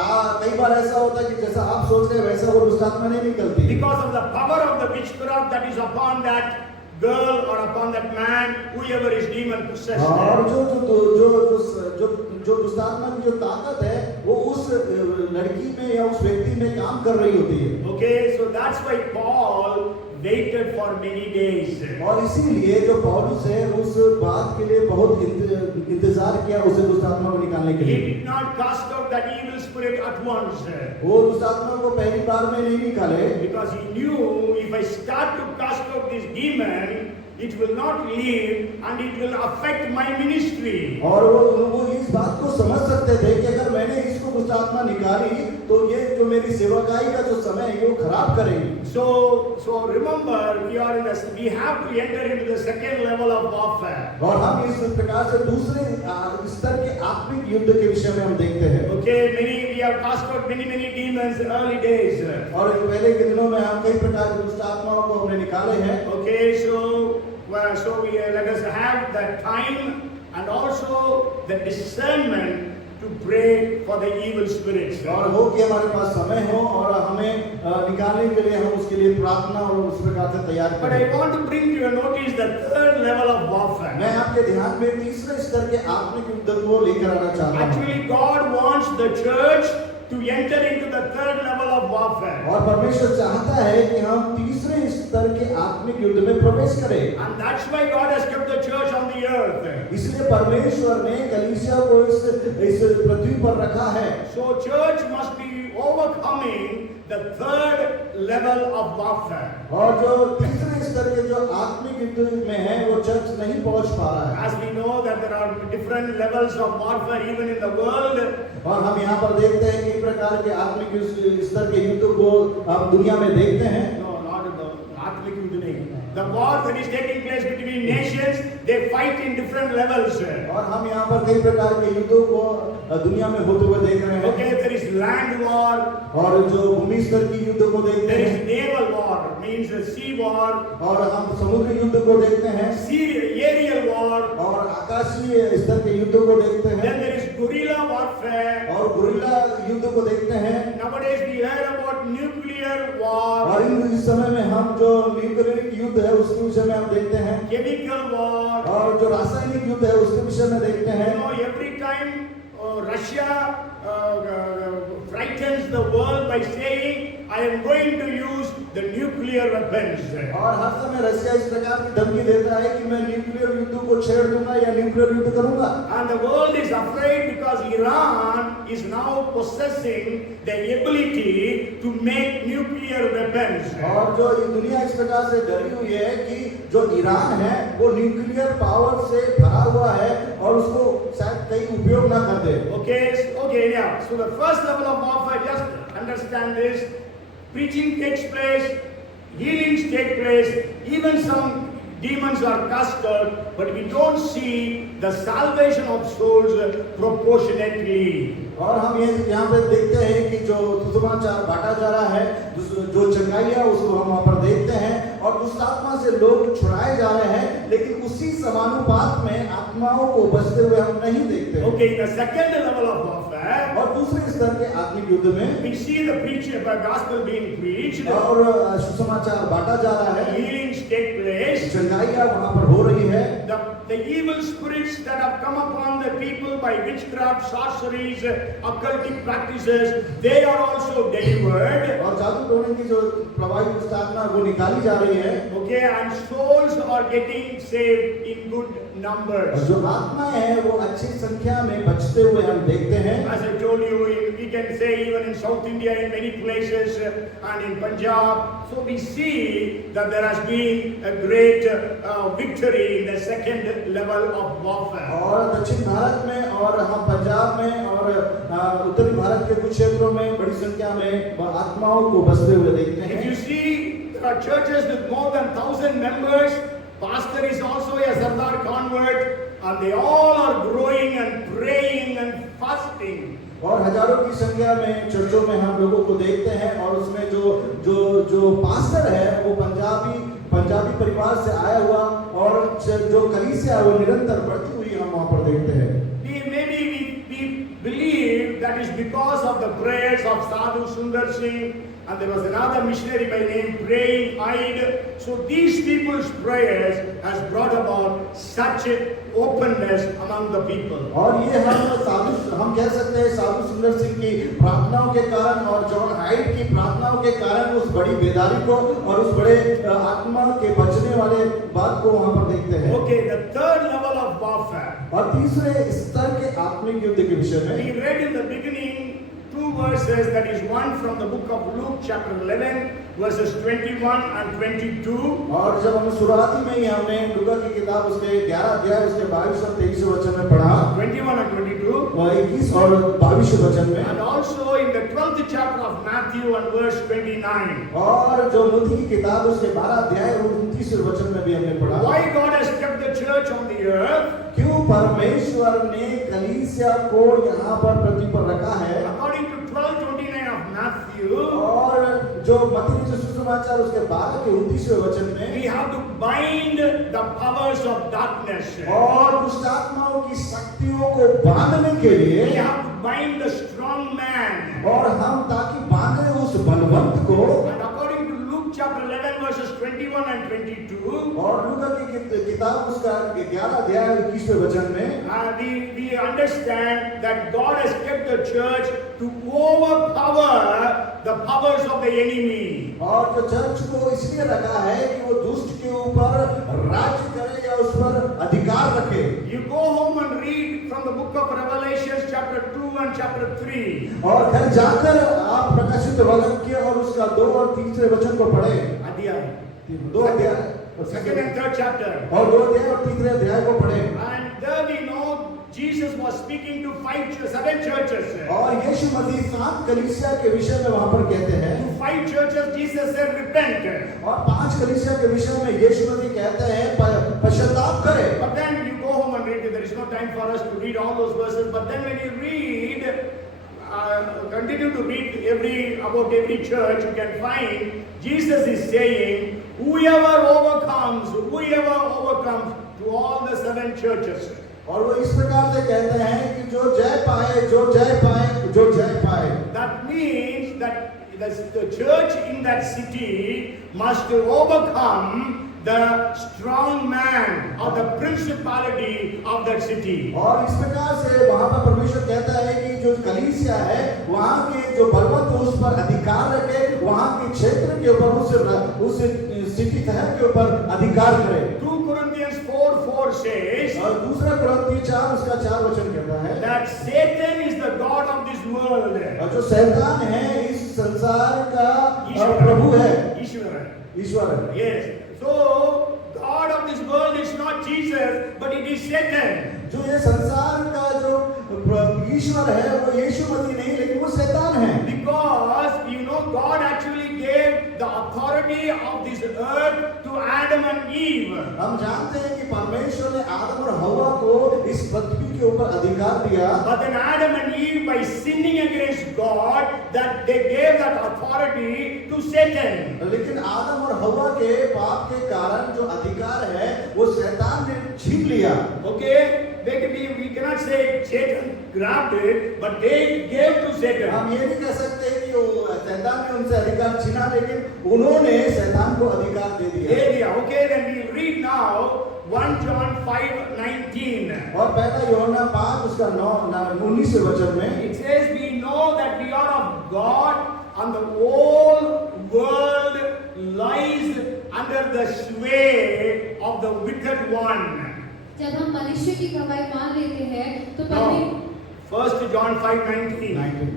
कई बार ऐसा होता है कि जैसा आप सोच रहे हैं वैसा वो दुष्ट आत्मा नहीं निकलती। Because of the power of the witchcraft that is upon that girl or upon that man, whoever is demon possessed. और जो दुष्ट आत्मा की जो ताकत है वो उस लड़की में या उस व्यक्ति में काम कर रही होती है। Okay, so that's why Paul waited for many days. और इसीलिए जो पौलुस है उस बात के लिए बहुत इंतजार किया उसे दुष्ट आत्मा को निकालने के He लिए। did not cast out that evil spirit at once. वो दुष्ट आत्मा को पहली बार में नहीं निकाले, Because he knew, if I start to cast out this demon, it will not leave and it will affect my ministry. और वो इस बात को समझ सकते थे कि अगर मैंने इसको दुष्ट आत्मा निकाली तो ये जो मेरी सेवकाई का जो समय है वो खराब करेगी। So remember, we have to enter into the second level of warfare. और हम इस प्रकार से दूसरे स्तर के आत्मिक युद्ध के विषय में हम देखते हैं। Okay, we have cast out many demons in early days. और पहले के दिनों में हम कई प्रकार की दुष्ट आत्माओं को हमने निकाले हैं। Okay, so let us have the time and also the discernment to pray for the evil spirits. और हो कि हमारे पास समय हो और हमें निकालने के लिए हम उसके लिए प्रार्थना और उस प्रकार से तैयार But करें। I want to bring to your notice the third level of warfare. मैं आपके ध्यान में तीसरे स्तर के आत्मिक युद्ध को लेकर आना चाहता हूँ। Actually, God wants the church to enter into the third level of warfare. और परमेश्वर चाहता है कि हम तीसरे स्तर के आत्मिक युद्ध में प्रवेश करें। And that's why God has kept the church on the earth. इसलिए परमेश्वर ने कलीसिया को इस पृथ्वी पर रखा है। So church must be overcoming the third level of warfare. और जो तीसरे स्तर के जो आत्मिक युद्ध में है वो चर्च नहीं पहुंच पा रहा है। As we know that there are different levels of warfare even in the world. और हम यहाँ पर देखते हैं कई प्रकार के आत्मिक स्तर के युद्ध को हम दुनिया में देखते हैं। No, not in the आत्मिक युद्ध नहीं। the war that is taking place between nations, they fight in different levels. और हम यहाँ पर कई प्रकार के युद्धों को दुनिया में होते हुए देख रहे हैं। Okay, there is land war, और जो भूमि स्तर की युद्ध को देखते there हैं, is naval war, means a sea war, और हम समुद्री युद्ध को देखते हैं, aerial war, और आकाशीय स्तर के युद्ध को देखते then हैं, there is guerrilla warfare. और गुरिल्ला युद्ध को देखते हैं। Nowadays we heard about nuclear war, और इस समय में हम जो न्यूक्लियर युद्ध है उसके विषय में हम देखते हैं, chemical war. और जो रासायनिक युद्ध है उसके विषय में देखते हैं। You know, every time Russia frightens the world by saying, I am going to use the nuclear weapons. और हर समय रशिया इस प्रकार की धमकी देता है कि मैं न्यूक्लियर युद्ध को छेड़ दूंगा या न्यूक्लियर युद्ध करूंगा। And the world is afraid because Iran is now possessing the ability to make nuclear weapons. और जो ये दुनिया इस प्रकार से डरी हुई है कि जो ईरान है वो न्यूक्लियर पावर से भरा हुआ है और उसको शायद कहीं उपयोग ना कर दे। Okay, yeah. So the first level of warfare, just understand this. Preaching takes place, healings take place, even some demons are cast out, but we don't see the salvation of souls proportionately. और हम ये यहाँ पे देखते हैं कि जो सुसमाचार बांटा जा रहा है, जो चंगाई है उसको हम वहाँ पर देखते हैं और दुष्ट आत्मा से लोग छुड़ाए जा रहे हैं, लेकिन उसी समानुपात में आत्माओं को बचते हुए हम नहीं देखते। Okay, the second level of warfare, और दूसरे स्तर के आत्मिक युद्ध में we see the preaching, the gospel being preached, और सुसमाचार बांटा जा रहा है, healings take place, चंगाइयाँ वहाँ पर हो रही है, the evil spirits that have come upon the people by witchcraft, sorceries, occultic practices, they are also delivered. और जादू टोने की जो प्रभावित दुष्ट आत्मा वो निकाली जा रही है। Okay, and souls are getting saved in good numbers. और जो आत्माएं हैं वो अच्छी संख्या में बचते हुए हम देखते हैं। As I told you, we can say even in South India, in many places, and in Punjab. So we see that there has been a great victory in the second level of warfare. और दक्षिण भारत में और हम पंजाब में और उत्तरी भारत के कुछ क्षेत्रों में बड़ी संख्या में आत्माओं को बसते हुए देखते हैं। If you see, there are churches with more than 1,000 members. Pastor is also a Sardar convert, and they all are growing and praying and fasting. और हजारों की संख्या में चर्चों में हम लोगों को देखते हैं और उसमें जो पास्टर है वो पंजाबी परिवार से आया हुआ और जो कलीसिया वो निरंतर बढ़ती हुई हम वहाँ पर देखते हैं। We believe that is because of the prayers of Sadhu Sundar Singh, and there was another missionary by name Praying Hyde. So these people's prayers has brought about such openness among the people. और ये हम कह सकते हैं साधु सुंदर सिंह की प्रार्थनाओं के कारण और जॉन हाइड की प्रार्थनाओं के कारण उस बड़ी बेदारी को और उस बड़े आत्मा के बचने वाले बात को वहाँ पर देखते हैं। Okay, the third level of warfare. और तीसरे स्तर के आत्मिक युद्ध के विषय में We read in the beginning two verses, that is one from the book of Luke chapter 11 verses 21 and 22. और जब हम शुरुआती में ही हमने लूका की किताब उसके 11 अध्याय उसके 22 और 23 वचन में पढ़ा, 21 and 22. और 21 और 22 वचन में, And also in the 12th chapter of Matthew and verse 29. और जो मत्ती की किताब उसके 12 अध्याय और 29 वचन में भी हमने पढ़ा। Why God has kept the church on the earth? क्यों परमेश्वर ने कलीसिया को यहाँ पर पृथ्वी पर रखा है? According to 12:29 of Matthew, और जो मत्ती के सुसमाचार उसके 12 के 29वें वचन में, we have to bind the powers of darkness. और दुष्ट आत्माओं की शक्तियों को बांधने के लिए We have to bind the strong man. और हम ताकि बांधे उस बलवंत को, And according to Luke chapter 11 verses 21 and 22, और लूका की किताब उसका 11 अध्याय 21वें वचन में we understand that God has kept the church to overpower the powers of the enemy. और जो चर्च को इसलिए रखा है कि वो दुष्ट के ऊपर राज्य करे या उस पर अधिकार रखे। You go home and read from the book of Revelation chapter 2 and chapter 3. और घर जाकर आप प्रकाशित वाक्य और उसका 2 और 3 वचन को पढ़े। Adhyay. 2 अध्याय Second and third chapter. और 2 अध्याय और 3 अध्याय को पढ़े। And there we know Jesus was speaking to 7 churches. और यीशु मसीह 7 कलीसिया के विषय में वहां पर कहते हैं। To 5 churches Jesus said repent. और 5 कलीसिया के विषय में यीशु मसीह कहते हैं पश्चाताप करें। But then you go home and read it. There is no time for us to read all those verses. But then when you read, continue to read about every church, you can find Jesus is saying, whoever overcomes to all the 7 churches. और वो इस प्रकार से कहते हैं कि जो जय पाए, जो जय पाए, जो जय पाए। That means that the church in that city must overcome the strong man or the principality of that city. और इस प्रकार से वहां पर परमेश्वर कहता है कि जो कलीसिया है वहां के जो बलवंत उस पर अधिकार रखे, वहां के क्षेत्र के ऊपर उस सिटी शहर के ऊपर अधिकार करे। 2 Corinthians 4:4 says, और दूसरा कुरिन्थियों 4 उसका 4 वचन कहता है that Satan is the god of this world. और जो शैतान है इस संसार का ईश्वर प्रभु है, ईश्वर है। ईश्वर है। Yes. So God of this world is not Jesus, but it is Satan. जो ये संसार का जो ईश्वर है वो यीशु मसीह नहीं, लेकिन वो शैतान है। Because you know God actually gave the authority of this earth to Adam and Eve. हम जानते हैं कि परमेश्वर ने आदम और हव्वा को इस पृथ्वी के ऊपर अधिकार दिया। But then Adam and Eve, by sinning against God, that they gave that authority to Satan. लेकिन आदम और हव्वा के पाप के कारण जो अधिकार है वो शैतान ने छीन लिया। Okay, we cannot say Satan grabbed it, but they gave to Satan. हम ये नहीं कह सकते कि वो शैतान ने उनसे अधिकार छीना, लेकिन उन्होंने शैतान को अधिकार दे दिया। Okay, then we read now 1 John 5:19. और पहला यूहन्ना 5 उसका 19 वचन में It says, we know that we are of God, and the whole world lies under the sway of the wicked one. जब हम मनुष्य की गवाही मान लेते हैं तो Now, 1 John 5:19.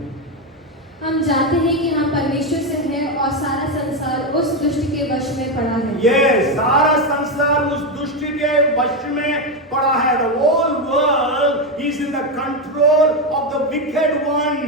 हम जानते हैं कि हम परमेश्वर से हैं और सारा संसार उस दुष्ट के वश में पड़ा है। Yes, सारा संसार उस दुष्ट के वश में पड़ा है. The whole world is in the control of the wicked one.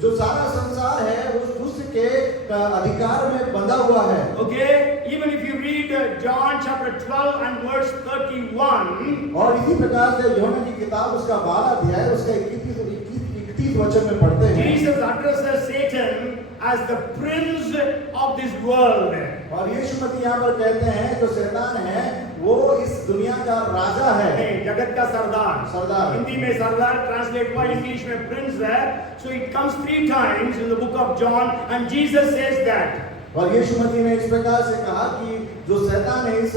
जो सारा संसार है उस दुष्ट के अधिकार में बंधा हुआ है। Okay, even if you read John chapter 12 and verse 31, और इसी प्रकार से यूहन्ना की किताब उसका 12 अध्याय उसका 31 वचन में पढ़ते हैं। Jesus addresses Satan as the prince of this world. और यीशु मसीह यहाँ पर कहते हैं जो शैतान है वो इस दुनिया का राजा है, नहीं, जगत का सरदार। हिंदी में सरदार ट्रांसलेट हुआ, इंग्लिश में प्रिंस है। So it comes 3 times in the book of John, and Jesus says that. और यीशु मसीह ने इस प्रकार से कहा कि जो शैतान है इस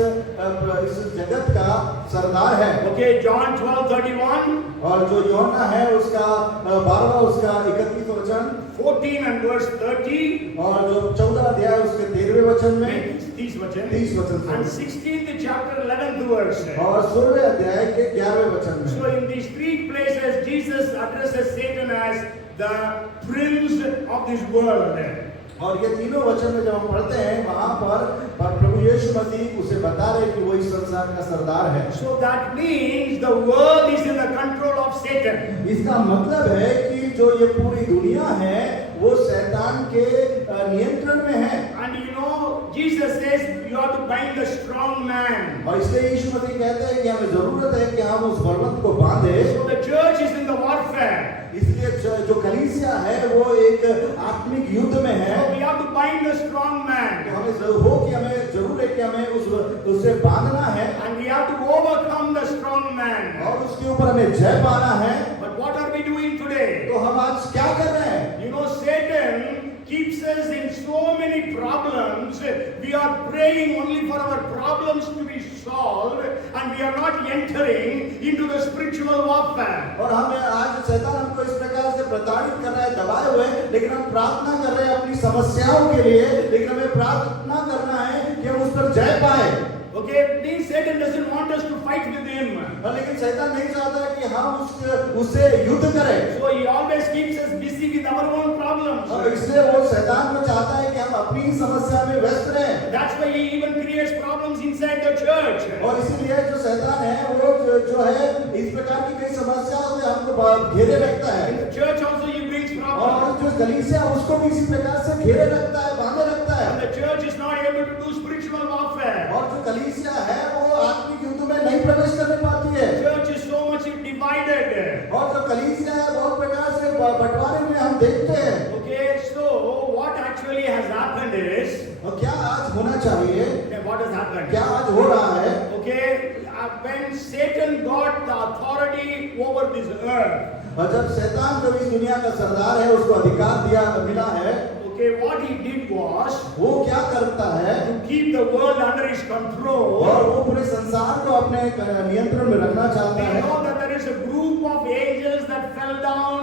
जगत का सरदार है। Okay, John 12:31. और जो यूहन्ना है उसका 12वां उसका 31 वचन, 14 and verse 30. और जो 14 अध्याय उसके 13वें वचन में 30 वचन। 30 वचन And 16th chapter 11th verse. और 16वें अध्याय के 11वें वचन में। So in these 3 places Jesus addresses Satan as the prince of this world. और ये तीनों वचन में जब हम पढ़ते हैं वहां पर प्रभु यीशु मसीह उसे बता रहे कि वो इस संसार का सरदार है। So that means the world is in the control of Satan. इसका मतलब है कि जो ये पूरी दुनिया है वो शैतान के नियंत्रण में है। And you know, Jesus says you have to bind the strong man. और इसलिए यीशु मसीह कहते हैं कि हमें जरूरत है कि हम उस बलवंत को बांधे। So the church is in the warfare. इसलिए जो कलीसिया है वो एक आत्मिक युद्ध में है। So we have to bind the strong man. तो हमें जरूर है कि हमें उससे बांधना है। And we have to overcome the strong man. और उसके ऊपर हमें जय पाना है। But what are we doing today? तो हम आज क्या कर रहे हैं? You know, Satan keeps us in so many problems. We are praying only for our problems to be solved, and we are not entering into the spiritual warfare. और हमें आज शैतान हमको इस प्रकार से प्रताड़ित कर रहा है, दबाए हुए, लेकिन हम प्रार्थना कर रहे हैं अपनी समस्याओं के लिए, लेकिन हमें प्रार्थना करना है कि हम उस पर जय पाए। Okay, means Satan doesn't want us to fight with him. लेकिन शैतान नहीं चाहता कि हम उससे युद्ध करें। So he always keeps us busy with our own problems. problems. और इसलिए वो शैतान को चाहता है कि हम अपनी ही समस्या में व्यस्त रहें। That's why he even creates problems inside the church. और इसीलिए जो शैतान है वो जो है इस प्रकार की कई समस्याओं से हमको घेरे रखता है। In the church also he brings problems. और जो कलीसिया उसको भी इसी प्रकार से घेरे रखता है, बांधे रखता है। And the church is not able to do spiritual warfare. और जो कलीसिया है वो आत्मिक युद्ध में नहीं प्रवेश करने पाती है। Church is so much divided. और जो कलीसिया है बहुत प्रकार से बंटवारे में हम देखते हैं। Okay, so what actually has happened is, और क्या आज होना चाहिए? what has happened? क्या आज हो रहा है? Okay, when Satan got the authority over this earth, और जब शैतान जो इस दुनिया का सरदार है उसको अधिकार मिला है, okay, what he did was वो क्या करता है? to keep the world under his control. और वो पूरे संसार को अपने नियंत्रण में रखना We चाहता है। know that there is a group of angels that fell down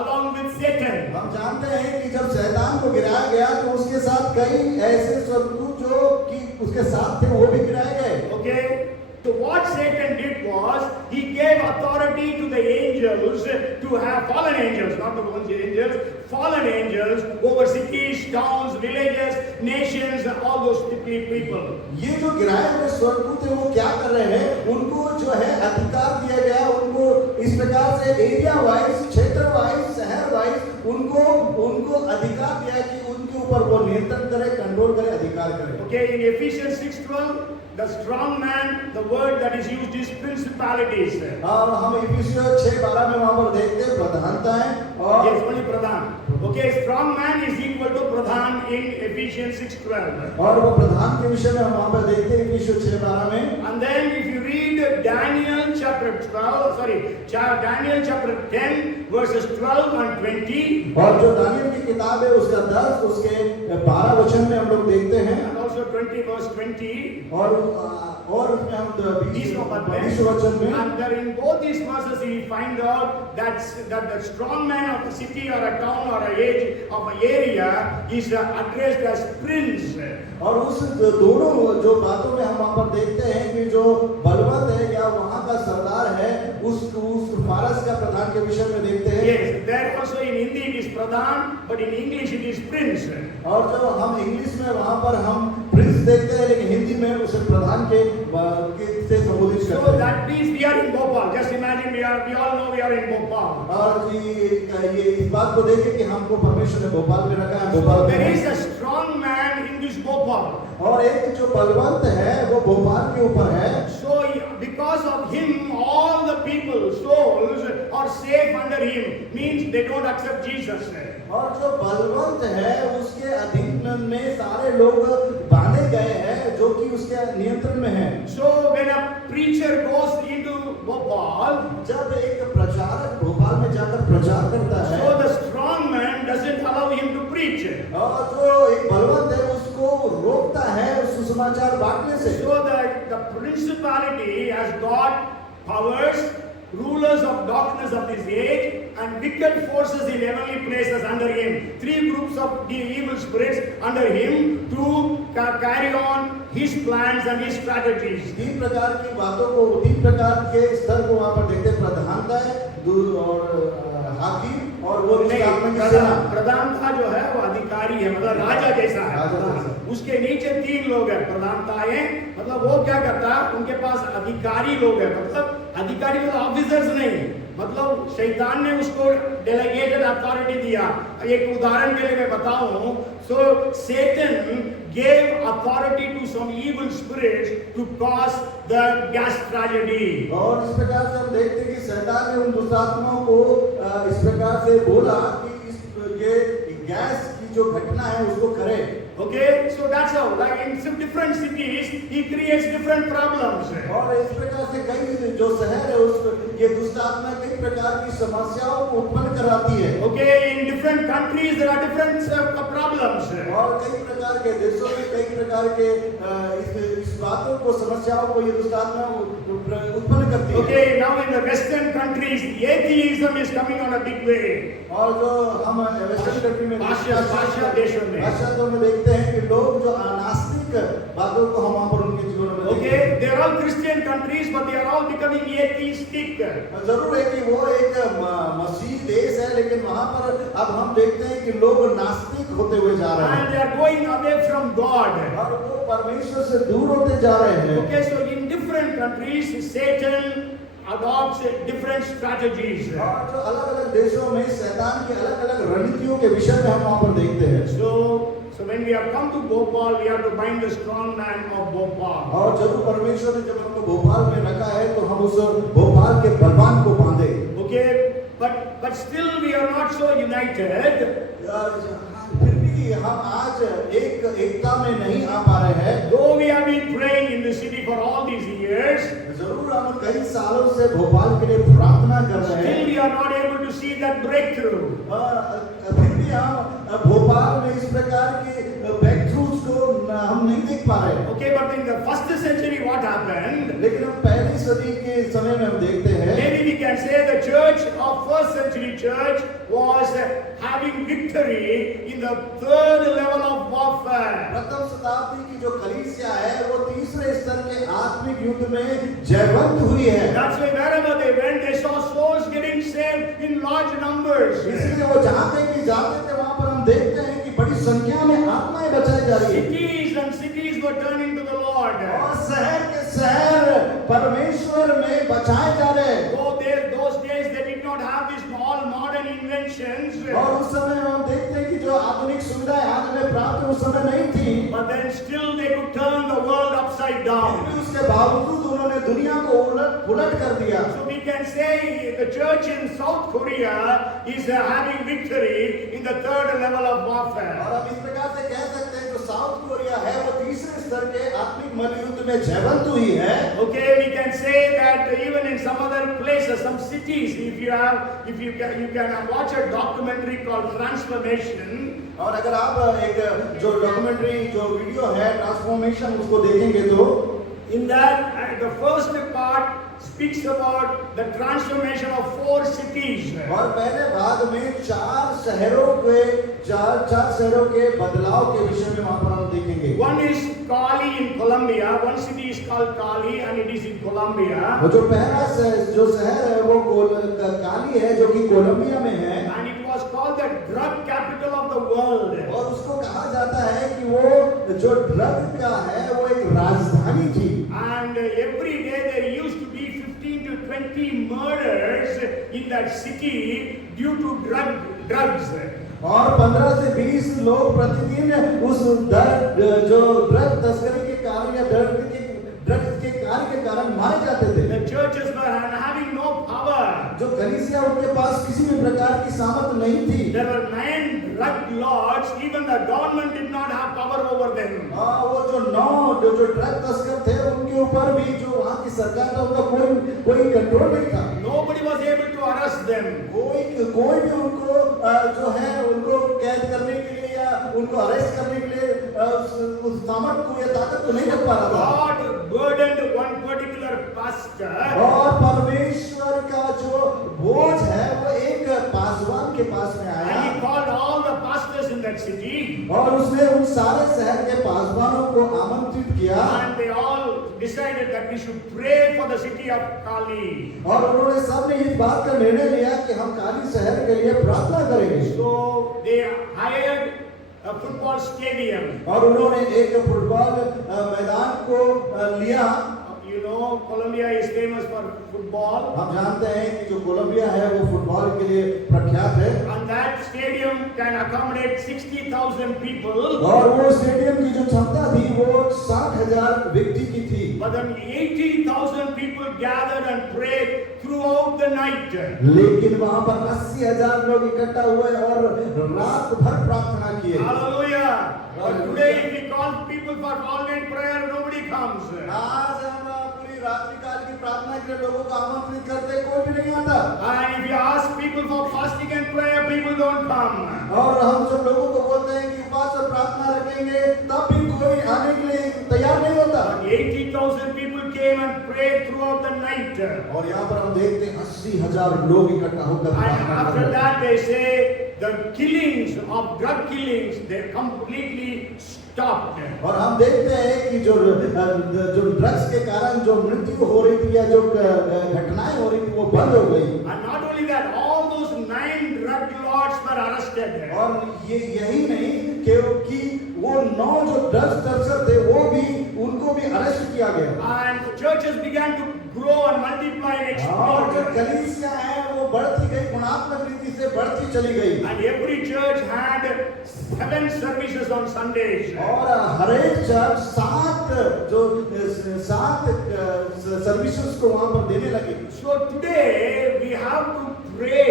along with Satan. हम जानते हैं कि जब शैतान को गिराया गया तो उसके साथ कई ऐसे स्वर्गदूत जो कि उसके साथ थे वो भी गिराए गए। Okay, so what Satan did was he gave authority to the angels to have fallen angels, not the ones angels, fallen angels over cities, towns, villages, nations, all those people. ये जो गिराए हुए स्वर्गदूत हैं वो क्या कर रहे हैं? उनको जो है अधिकार दिया गया, उनको इस प्रकार से एरिया वाइज, क्षेत्र वाइज, शहर वाइज उनको अधिकार दिया कि उनके ऊपर वो नियंत्रण करे, कंट्रोल करे, अधिकार करे। Okay, in Ephesians 6:12, the strong man, the word that is used is principalities. और हम इफिसियों 6:12 में वहां पर देखते हैं प्रधानताएं और Yes, only pradhan. Okay, strong man is equal to pradhan in Ephesians 6:12. और वो प्रधान के विषय में हम वहां पर देखते हैं इफिसियों 6:12 में। And then if you read Daniel chapter 10 verses 12 and 20, और जो दानियल की किताब है उसका 10 उसके 12 वचन में हम लोग देखते हैं and also 20 verse 20, और उसमें हम 20 20 वचन में and there in both these verses we find out that the strong man of a city or a town or a age of an area is addressed as prince. और उस दोनों जो बातों में हम वहां पर देखते हैं कि जो बलवंत है या वहां का सरदार है उस फारस का प्रधान के विषय में देखते हैं। Yes, there also in Hindi it is pradhan, but in English it is prince. और जो हम इंग्लिश में वहां पर हम प्रिंस देखते हैं लेकिन हिंदी में उसे प्रधान के से संबोधित करते So हैं। that means we are in Bhopal. Just imagine we all know we are in Bhopal. और ये इस बात को देखें कि हमको परमेश्वर ने भोपाल में रखा है, So भोपाल there में is a strong man in this Bhopal. और एक जो बलवंत है वो भोपाल के ऊपर है। So because of him, all the people, souls are safe under him. Means they don't accept Jesus. और जो बलवंत है उसके अधीन में सारे लोग बांधे गए हैं जो कि उसके नियंत्रण में है। So when a preacher goes into Bhopal, जब एक प्रचारक भोपाल में जाकर प्रचार करता है so the strong man doesn't allow him to preach. और जो एक बलवंत है उसको रोकता है सुसमाचार बांटने से। So the principality has got powers, rulers of darkness of this age, and wicked forces in heavenly places under him. 3 groups of the evil spirits under him to carry on his plans and his strategies. 3 प्रकार की बातों को 3 प्रकार के स्तर को वहां पर देखते हैं। प्रधानता है और हाकिम और वो प्रधानता जो है वो अधिकारी है, मतलब राजा जैसा है। उसके नीचे 3 लोग हैं प्रधानताएं, मतलब वो क्या करता है, उनके पास अधिकारी लोग हैं, मतलब अधिकारी मतलब ऑफिसर्स नहीं, मतलब शैतान ने उसको डेलीगेटेड अथॉरिटी दिया। एक उदाहरण के लिए मैं बताऊं, सो Satan gave authority to some evil spirits to cause the gas tragedy. और इस प्रकार से हम देखते हैं कि शैतान ने उन दुष्ट आत्माओं को इस प्रकार से बोला कि ये गैस की जो घटना है उसको करे। Okay, so that's how, like in some different cities, he creates different problems. और इस प्रकार से कई जो शहर है उस ये दुष्ट आत्मा कई प्रकार की समस्याओं को उत्पन्न कराती है। Okay, in different countries there are different problems. और कई प्रकार के देशों में कई प्रकार के इस बातों को समस्याओं को ये दुष्ट आत्मा उत्पन्न करती है। Okay, now in the Western countries, atheism is coming on a big way. और जो हम वेस्टर्न कंट्री में पाश्चात्य देशों में देखते हैं कि लोग जो अनास्तिक बातों को हम वहां पर उनके जीवन में Okay, they are all Christian countries, but they are all becoming atheistic. जरूर है कि वो एक मसीह देश है, लेकिन वहां पर अब हम देखते हैं कि लोग नास्तिक होते हुए जा रहे And हैं they are going away from God. और वो परमेश्वर से दूर होते जा रहे हैं। Okay, so in different countries, Satan adopts different strategies. और जो अलग-अलग देशों में शैतान की अलग-अलग रणनीतियों के विषय में हम वहां पर देखते हैं। So when we have come to Bhopal, we have to bind the strong man of Bhopal. और जब परमेश्वर ने जब हमको भोपाल में रखा है तो हम उस भोपाल के बलवान को बांधे। Okay, but still we are not so united. फिर भी हम आज एकता में नहीं आ पा रहे हैं। Though we have been praying in the city for all these years, जरूर हम कई सालों से भोपाल के लिए प्रार्थना कर रहे हैं। still we are not able to see that breakthrough. फिर भी हम भोपाल में इस प्रकार के ब्रेक थ्रूज को हम नहीं देख पा रहे। Okay, but in the first century what happened? लेकिन हम पहली सदी के समय में हम देखते हैं Maybe we can say the church of first century church was having victory in the third level of warfare. प्रथम शताब्दी की जो कलीसिया है वो तीसरे स्तर के आत्मिक युद्ध में जयवंत हुई है। That's why wherever they went, they saw souls getting saved in large numbers. इसलिए वो जहाँ कहीं भी जाते थे वहाँ पर हम देखते हैं कि बड़ी संख्या में आत्माएं बचाई जा रही है। Cities and cities were turning to the Lord. और शहर के शहर परमेश्वर में बचाए जा रहे हैं। Those days they did not have these all modern inventions. और उस समय हम देखते हैं कि जो आधुनिक सुविधाएं आज हमें प्राप्त उस समय नहीं थी। But then still they could turn the world upside down. फिर भी उसके बावजूद उन्होंने दुनिया को उलट कर दिया। So we can say the church in South Korea is having victory in the third level of warfare. और हम इस प्रकार से कह सकते हैं जो साउथ कोरिया है वो तीसरे स्तर के आत्मिक मल्लयुद्ध में जयवंत हुई है। Okay, we can say that even in some other places, some cities, you can watch a documentary called Transformation. और अगर आप एक जो डॉक्यूमेंट्री जो वीडियो है ट्रांसफॉर्मेशन उसको देखेंगे तो in that the first part speaks about the transformation of 4 cities. और पहले भाग में चार शहरों के बदलाव के विषय में वहां पर हम देखेंगे। One is Cali in Colombia. One city is called Cali and it is in Colombia. वो जो पहला जो शहर है वो काली है जो कि कोलंबिया में है। And it was called the drug capital of the world. और उसको कहा जाता है कि वो जो ड्रग का है वो एक राजधानी थी। And every day there used to be 15 to 20 murders in that city due to drugs. और 15 से 20 लोग प्रतिदिन उस जो ड्रग तस्करी के कारण या ड्रग्स के कार्य के कारण मारे जाते थे। The churches were having no power. जो कलीसिया उनके पास किसी भी प्रकार की सामर्थ नहीं थी। There were 9 drug lords. Even the government did not have power over them. वो जो 9 जो ड्रग तस्कर थे उनके ऊपर भी जो वहाँ की सरकार था उनका कोई कंट्रोल नहीं था। Nobody was able to arrest them. कोई भी उनको जो है उनको कैद करने के लिए या उनको अरेस्ट करने के लिए उस सामर्थ को या ताकत को नहीं रख पा रहा था। God burdened one particular pastor. और परमेश्वर का जो बोझ है वो एक पासवान के पास में आया। And he called all the pastors in that city. और उसने उन सारे शहर के पासवानों को आमंत्रित किया। And they all decided that we should pray for the city of Kali. और उन्होंने सबने इस बात का निर्णय लिया कि हम काली शहर के लिए प्रार्थना करेंगे। So they hired a football stadium. और उन्होंने एक फुटबॉल मैदान को लिया। You know, Colombia is famous for football. हम जानते हैं कि जो कोलंबिया है वो फुटबॉल के लिए प्रख्यात है। And that stadium can accommodate 60,000 people. और वो स्टेडियम की जो क्षमता थी वो 60,000 व्यक्ति की थी। But then 80,000 people gathered and prayed throughout the night. लेकिन वहाँ पर 80,000 लोग इकट्ठा हुए और रात भर प्रार्थना किए। Hallelujah! But today, if we call people for all-night prayer, nobody comes. आज हम पूरी रात्रि काल की प्रार्थना के लिए लोगों को आमंत्रित करते कोई भी नहीं आता। And if you ask people for fasting and prayer, people don't come. और हम जब लोगों को बोलते हैं कि उपवास और प्रार्थना रखेंगे तब भी कोई आने के लिए तैयार नहीं होता। 80,000 people came and prayed throughout the night. और यहाँ पर हम देखते हैं 80,000 लोग इकट्ठा होकर And after that, they say the killings of drug killings, they completely stopped. और हम देखते हैं कि जो ड्रग्स के कारण जो मृत्यु हो रही थी या जो घटनाएं हो रही थी वो बंद हो गई। And not only that, all those 9 drug lords were arrested. और ये यही नहीं क्योंकि वो 9 जो ड्रग्स तस्कर थे वो भी उनको भी अरेस्ट किया गया। And churches began to grow and multiply and और जो explode. कलीसिया है वो बढ़ती गई, गुणात्मक रीति से बढ़ती चली गई। And every church had 7 services on Sundays. और हर एक चर्च 7 सर्विसेज को वहां पर देने लगे। So today we have to pray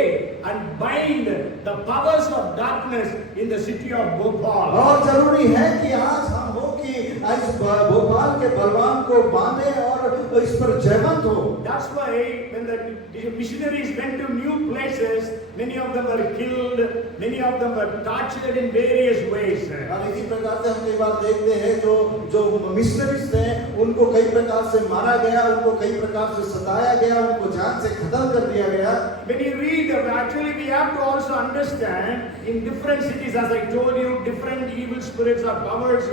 and bind the powers of darkness in the city of Bhopal. और जरूरी है कि आज हम हो कि इस भोपाल के बलवान को बांधे और इस पर जयवंत हो। That's why when the missionaries went to new places, many of them were killed, many of them were tortured in various ways. और इसी प्रकार से हम कई बार देखते हैं जो मिशनरीज थे उनको कई प्रकार से मारा गया, उनको कई प्रकार से सताया गया, उनको जान से खत्म कर दिया गया। When you read, actually we have to also understand in different cities, as I told you, different evil spirits or powers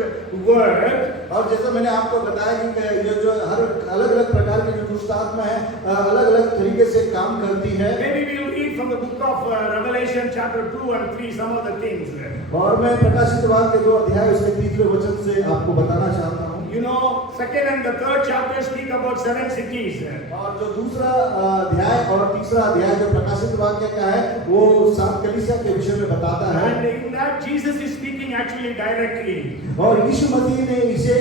work. और जैसे मैंने आपको बताया कि ये जो हर अलग-अलग प्रकार की जो दुष्ट आत्मा है अलग-अलग तरीके से काम करती है। Maybe we will read from the book of Revelation chapter 2 and 3 some of the things. और मैं प्रकाशित वाक्य के 2 अध्याय उसके 3वें वचन से आपको बताना चाहता हूँ। You know, 2nd and the 3rd chapter speak about 7 cities. और जो दूसरा अध्याय और तीसरा अध्याय जो प्रकाशित वाक्य का है वो 7 कलीसिया के विषय में बताता है। And in that Jesus is speaking actually directly. और यीशु मसीह ने इसे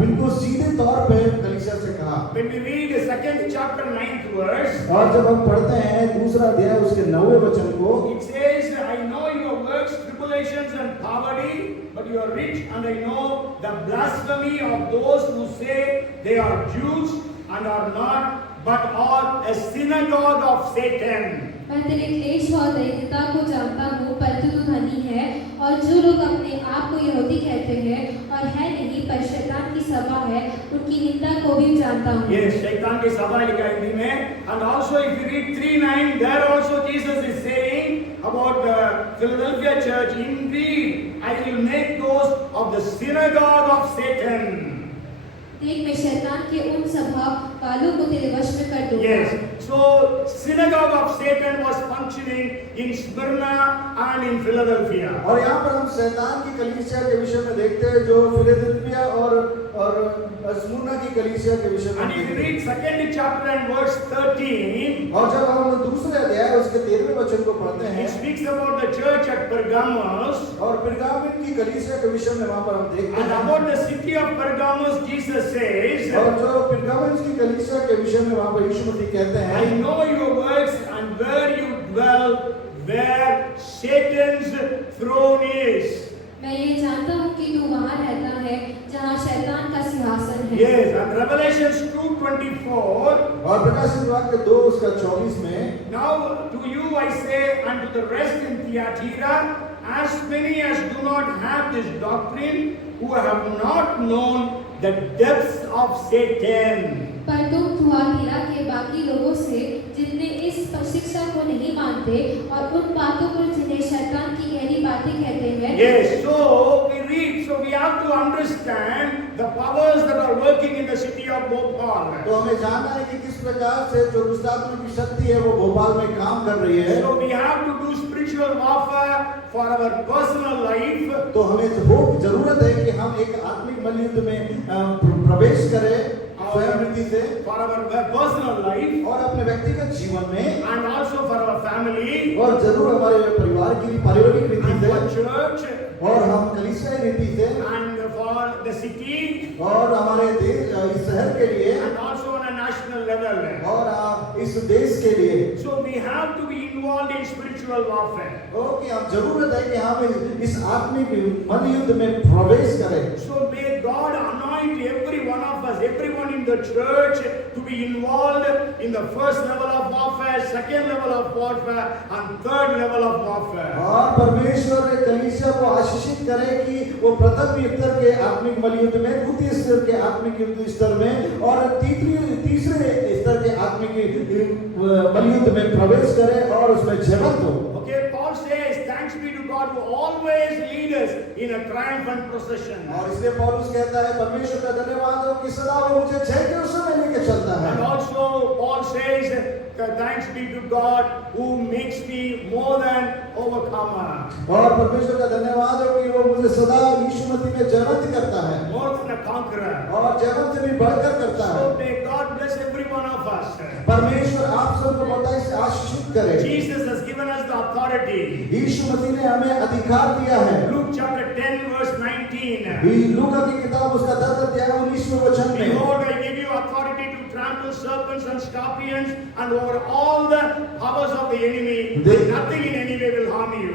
बिल्कुल सीधे तौर पे कलीसिया से कहा। When we read the 2nd chapter 9th verse, और जब हम पढ़ते हैं दूसरा अध्याय उसके 9वें वचन को, it says, I know your works, tribulations and poverty, but you are rich, and I know the blasphemy of those who say they are Jews and are not, but are a synagogue of Satan. मैं तेरे क्लेश और दैन्यता को जानता हूँ, परंतु तू धनी है, और जो लोग अपने आप को यहूदी कहते हैं और है नहीं पर शैतान की सभा है, उनकी निंदा को भी जानता हूँ। Yes, शैतान की सभा लिखा है हिंदी में। And also if you read 3:9, there also Jesus is saying about the Philadelphia church, indeed I will make those of the synagogue of Satan. देख मैं शैतान के उन सभा वालों को तेरे वश में कर दूंगा। Yes, so synagogue of Satan was functioning in Smyrna and in Philadelphia. और यहाँ पर हम शैतान की कलीसिया के विषय में देखते हैं जो फिलाडेल्फिया और स्मुर्ना की कलीसिया के विषय में। And if you read 2nd chapter and verse 13, और जब हम दूसरे अध्याय उसके 13वें वचन को पढ़ते हैं, it speaks about the church at Pergamos. और पेरगामुन की कलीसिया के विषय में वहाँ पर हम देखते And हैं। about the city of Pergamos, Jesus says, और जो पेरगामुन की कलीसिया के विषय में वहाँ पर यीशु मसीह कहते हैं, I know your works and where you dwell, where Satan's throne is. मैं ये जानता हूँ कि तू वहाँ रहता है जहाँ शैतान का सिंहासन है। Yes, and Revelations 2:24. और प्रकाशित वाक्य 2 उसका 24 में, Now to you I say, and to the rest in Thyatira, as many as do not have this doctrine, who have not known the depths of Satan. पर तुम थुआतीरा के बाकी लोगों से जितने इस शिक्षा को नहीं मानते और उन बातों को जिन्हें शैतान की गहरी बातें कहते हैं। Yes, so we read, so we have to understand the powers that are working in the city of Bhopal. तो हमें जानना है कि किस प्रकार से जो दुष्ट आत्मा की शक्ति है वो भोपाल में काम कर रही है। So we have to do spiritual warfare for our personal life. तो हमें जरूरत है कि हम एक आत्मिक मल्लयुद्ध में प्रवेश करें स्वयं रीति से, For our personal life और अपने व्यक्तिगत जीवन में, and also for our family और जरूर हमारे परिवार की पारिवारिक रीति and for से, church और हम कलीसियाई रीति से, and for the city और हमारे देश इस शहर के लिए, and also on a national level. और इस देश के लिए। So we have to be involved in spiritual warfare. Okay, अब जरूरत है कि हम इस आत्मिक मल्लयुद्ध में प्रवेश करें। So may God anoint every one of us, everyone in the church, to be involved in the first level of warfare, second level of warfare, and third level of warfare. और परमेश्वर कलीसिया को आशीषित करे कि वो प्रथम स्तर के आत्मिक मल्लयुद्ध में, द्वितीय स्तर के आत्मिक युद्ध स्तर में, और तीसरे स्तर के आत्मिक मल्लयुद्ध में प्रवेश करे और उसमें जयवंत हो। Okay, Paul says, thank in a triumphant procession. और इसलिए पौलुस कहता है परमेश्वर का धन्यवाद हो कि सदा वो मुझे जय के उसमें लेके चलता है। And also Paul says that thanks be to God who makes me more than overcomer. और परमेश्वर का धन्यवाद हो कि वो मुझे सदा यीशु मसीह में जयवंत करता है More than a conqueror. और जयवंत से भी बढ़कर करता है। So may God bless every one of us. परमेश्वर आप सबको बहुत आशीषित करे। Jesus has given us the authority. यीशु मसीह ने हमें अधिकार दिया है। Luke chapter 10 verse 19. लूका की किताब उसका 10 अध्याय 19वें वचन में, Behold, I give you authority to trample serpents and scorpions and over all the powers of the enemy. Nothing in any way will harm you.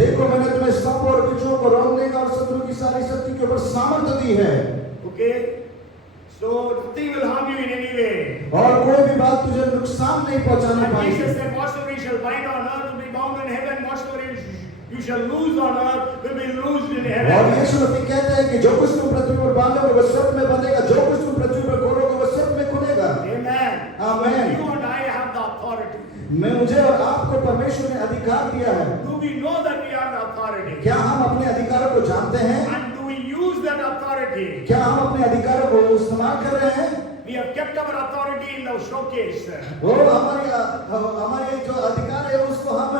देखो मैंने तुम्हें सांप और बिच्छू को रोकने का और शत्रु की सारी शक्ति के ऊपर सामर्थ्य दी है। Okay? So nothing will harm you in any way. और कोई भी बात तुझे नुकसान नहीं पहुंचाने And पाएगी। Jesus said, whatsoever you shall bind on earth will be bound in heaven, whatsoever you shall loose on earth will be loosed in और heaven. यीशु मसीह कहते हैं कि जो कुछ तुम पृथ्वी पर बांधोगे वो स्वर्ग में बंधेगा, जो कुछ तुम पृथ्वी पर खोलोगे वो स्वर्ग में खुलेगा। Amen. Amen. You and I have the authority. मुझे और आपको परमेश्वर ने अधिकार दिया है। Do we know that we have the authority? क्या हम अपने अधिकारों को जानते हैं? And do we use that authority? क्या हम अपने अधिकारों को इस्तेमाल कर रहे हैं? We have kept our authority in the showcase. वो हमारे जो अधिकार है उसको हम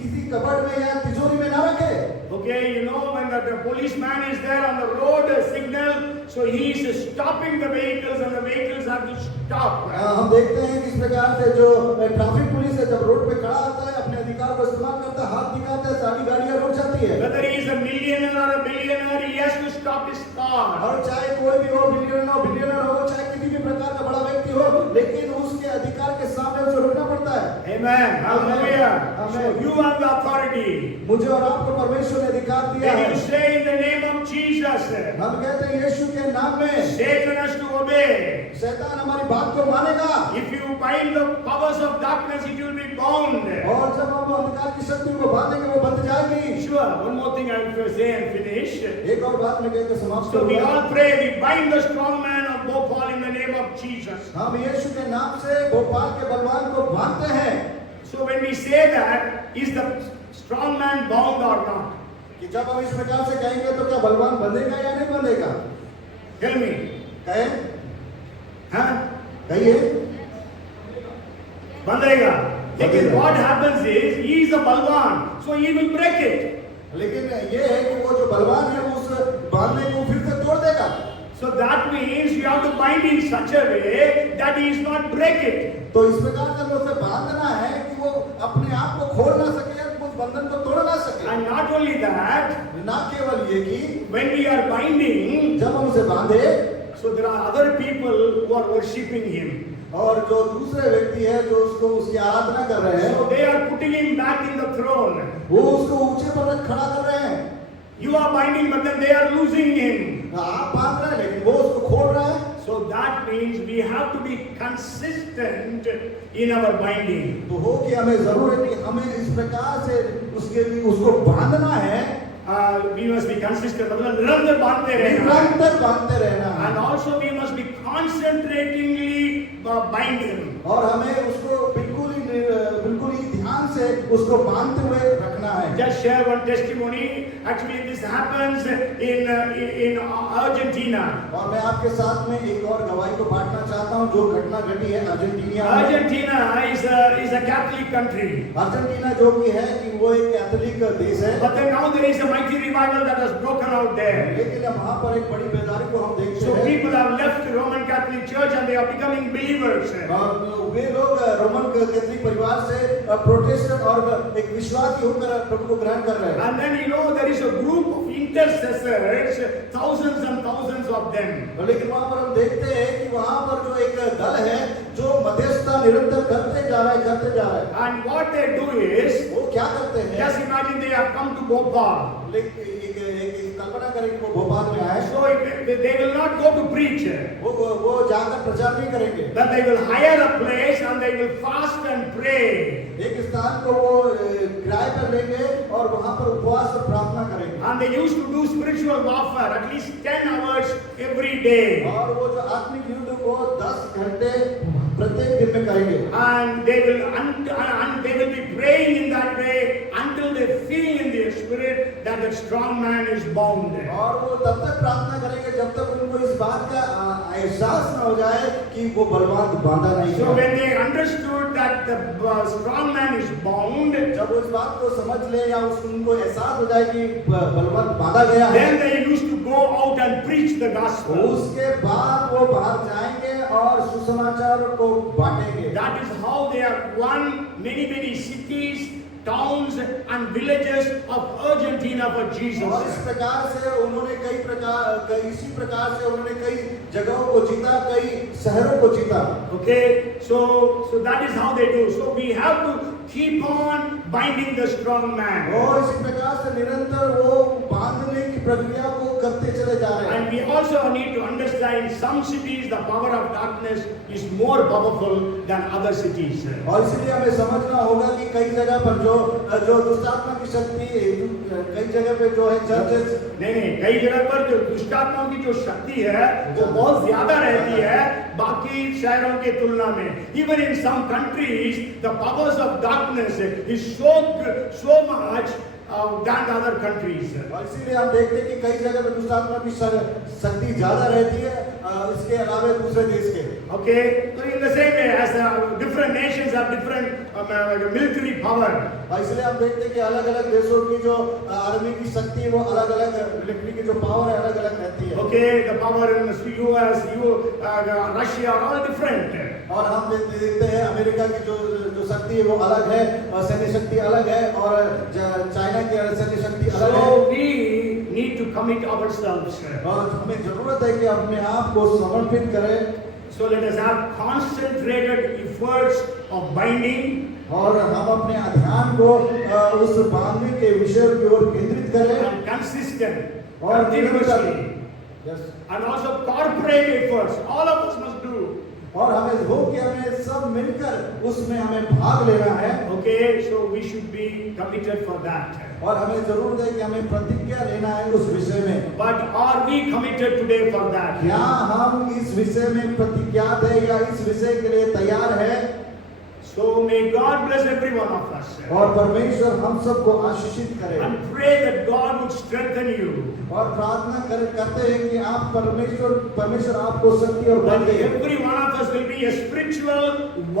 किसी कबड़ में या तिजोरी में ना रखें। Okay, you know when the policeman is there on the road signal, so he is stopping the vehicles and the vehicles have to stop. हम देखते हैं किस प्रकार से जो ट्रैफिक पुलिस है जब रोड पे खड़ा होता है अपने अधिकार को इस्तेमाल करता है, हाथ दिखाता है, सारी गाड़ियां रुक जाती है। Whether he is a millionaire or a billionaire, he has to stop his car. और चाहे कोई भी हो, बिलियनर हो, चाहे किसी भी प्रकार का बड़ा व्यक्ति हो, लेकिन उसके अधिकार के सामने उसे रुकना पड़ता है। Amen. Hallelujah. Amen. So you have the authority. मुझे और आपको परमेश्वर ने अधिकार दिया When है। you say in the name of Jesus, हम कहते हैं यीशु के नाम में Satan has to obey. शैतान हमारी बात को मानेगा। If you bind the powers of darkness, it will be bound. और जब हम अंधकार की शक्ति को बांधेंगे वो बंध जाएगी। Sure. One more thing I will say and finish. एक और बात मैं कहकर समाप्त So we करूंगा। all pray. We bind the strong man of Bhopal in the name of Jesus. हम यीशु के नाम से भोपाल के बलवान को बांधते हैं। So when we say that, is the strong man bound or not? कि जब हम इस प्रकार से कहेंगे तो क्या बलवान बंधेगा या नहीं बंधेगा? Tell me. कहें, Huh? कहिए। बंधेगा. लेकिन बंधेगा। what happens is, he is a balwan, so he will break it. लेकिन ये है कि वो जो बलवान है उस बांधने को फिर से तोड़ देगा। So that means you have to bind in such a way that he is not break it. तो इस प्रकार से हमें उसे बांधना है कि वो अपने आप को खोल ना सके, उस बंधन को तोड़ ना सके। And not only that, ना केवल ये कि when we are binding, जब हम उसे बांधे, so there are other people who are worshipping him. और जो दूसरे व्यक्ति है जो उसको उसकी आराधना कर रहे हैं, So they are putting him back in the throne. वो उसको ऊंचे पर खड़ा कर रहे हैं। You are binding, but then they are losing him. आप बांध रहे हैं लेकिन वो उसको खोल रहा है। So that means we have to be consistent in our binding. तो हो कि हमें जरूर है कि हमें इस प्रकार से उसको बांधना है। We must be consistent. मतलब निरंतर बांधते रहना. निरंतर बांधते रहना है। And also we must be concentratingly binding. और हमें उसको बिल्कुल ही ध्यान से उसको बांधते हुए रखना है। Just share one testimony. Actually, this happens in Argentina. और मैं आपके साथ में एक और गवाही को बांटना चाहता हूँ जो घटना घटी है अर्जेंटीना में। Argentina is a Catholic country. Argentina जो कि है कि वो एक कैथोलिक देश है। But then now there is a mighty revival that has broken out there. लेकिन वहाँ पर एक बड़ी बेदारी को हम देखते So हैं। people have left the Roman Catholic Church and they are becoming believers. और वे लोग रोमन कैथोलिक परिवार से प्रोटेस्टेंट और एक विश्वासी होकर प्रभु को ग्रहण कर रहे हैं। And then you know there is a group of intercessors, thousands and thousands of them. लेकिन वहाँ पर हम देखते हैं कि वहाँ पर जो एक दल है जो मध्यस्थता निरंतर करते जा रहा है। And what they do is, वो क्या करते हैं? just imagine they have come to Bhopal. लेकिन एक कल्पना करें कि वो भोपाल में आए। So they will not go to preach. वो जाकर प्रचार नहीं करेंगे। But they will hire a place and they will fast and pray. एक स्थान को वो किराए पर लेंगे और वहाँ पर उपवास और प्रार्थना करेंगे। And they used to do spiritual warfare at least 10 hours every day. और वो जो आत्मिक युद्ध को 10 घंटे प्रत्येक दिन में करेंगे। And they will be praying in that way until they feel in their spirit that the that strong man is bound. और वो तब तक प्रार्थना करेंगे जब तक उनको इस बात का एहसास न हो जाए कि वो बलवान बांधा नहीं So है। when they understood that the strong man is bound, जब वो इस बात को समझ ले या उनको एहसास हो जाए कि बलवान बांधा गया है, then they used to go out and preach the gospel. उसके बाद वो बाहर जाएंगे और सुसमाचार को बांटेंगे। That is how they have won many cities, towns and villages of Argentina for Jesus. और इस प्रकार से उन्होंने इसी प्रकार से उन्होंने कई जगहों को जीता, कई शहरों को जीता। Okay, so that is how they do. So we have to keep on binding the strong man. और इसी प्रकार से निरंतर वो बांधने की प्रक्रिया को करते चले जा रहे हैं। And we also need to understand in some cities the power of darkness is more powerful than other cities. और इसलिए हमें समझना होगा कि कई जगह पर जो दुष्टात्मा की शक्ति, कई जगह पे जो है चर्चेस, नहीं, कई जगह पर जो दुष्टात्माओं की जो शक्ति है वो बहुत ज्यादा रहती है बाकी शहरों के तुलना में. Even in some countries the powers of darkness is so much than the other countries. और इसीलिए हम देखते हैं कि कई जगह पे दुष्टात्मा की शक्ति ज्यादा रहती है इसके अलावा दूसरे देश के। Okay, so in the same way as different nations have different military power. और इसलिए हम देखते हैं कि अलग-अलग देशों की जो आर्मी की शक्ति है वो अलग-अलग, मिलिट्री की जो पावर है अलग-अलग रहती है। Okay, the power in the US, Russia are all different. और हम देखते हैं अमेरिका की जो शक्ति है वो अलग है और सैन्य शक्ति अलग है और चाइना की सैन्य शक्ति अलग है। So we need to commit ourselves. और हमें जरूरत है कि अपने आप को समर्पित करें। So let us have concentrated efforts of binding. और हम अपने ध्यान को उस बांधने के विषय की ओर केंद्रित करें And consistent, और continuously, Yes. and also corporate efforts. All of us must do. और हमें हो कि हमें सब मिलकर उसमें हमें भाग लेना है। Okay, so we should be committed for that. और हमें जरूरत है कि हमें प्रतिज्ञा लेना है उस विषय में। But are we committed today for that? क्या हम इस विषय में प्रतिज्ञात है या इस विषय के लिए तैयार है? So may God bless every one of us. और परमेश्वर हम सबको आशीषित करे। And pray that God would strengthen you. और प्रार्थना करते हैं कि आप परमेश्वर आपको शक्ति और बल That they. every one of us will be a spiritual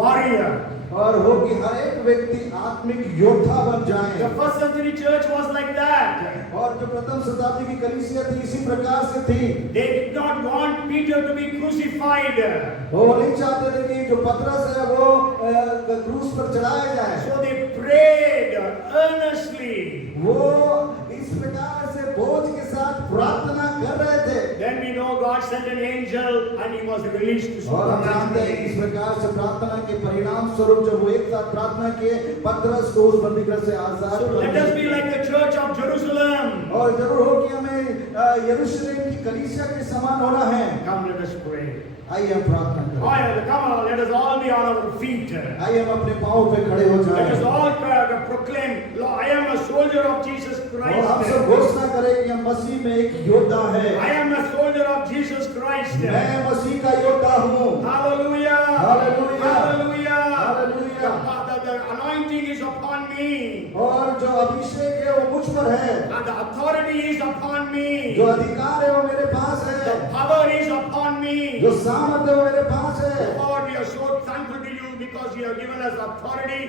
warrior. और हो कि हर एक व्यक्ति आत्मिक योद्धा बन The जाए। first century church was like that. और जो प्रथम शताब्दी की कलीसिया थी इसी प्रकार से थी। They did not want Peter to be crucified. वो नहीं चाहते थे कि जो पतरस है वो क्रूस पर चढ़ाया जाए। So they prayed earnestly. वो इस प्रकार से बोझ के साथ प्रार्थना कर रहे थे। Then we know God sent an angel and he was released to और हम जानते हैं इस supernaturally. प्रकार से प्रार्थना के परिणाम स्वरूप जब वो एक साथ प्रार्थना किए पतरस को उस बंदीगृह से आजाद So let us be like the church of Jerusalem. और जरूर हो कि हमें यरूशलेम की कलीसिया के समान होना है। Come, let us pray. आइए हम प्रार्थना करें। Come on, let us all be on our feet. आइए हम अपने पांव पे खड़े हो Let us जाएं। all proclaim, Lord, I am a soldier of Jesus और हम सब Christ. घोषणा करें कि हम मसीह में एक योद्धा है। I am a soldier of Jesus Christ. मैं मसीह का योद्धा हूँ। Hallelujah. Hallelujah. Hallelujah. Hallelujah. The anointing is upon me. और जो अभिषेक है वो मुझ पर है। And the authority is upon me. जो अधिकार है वो मेरे पास The है। power is upon me. जो सामर्थ्य है वो मेरे पास है। Lord, we are so thankful to you because you have given us authority,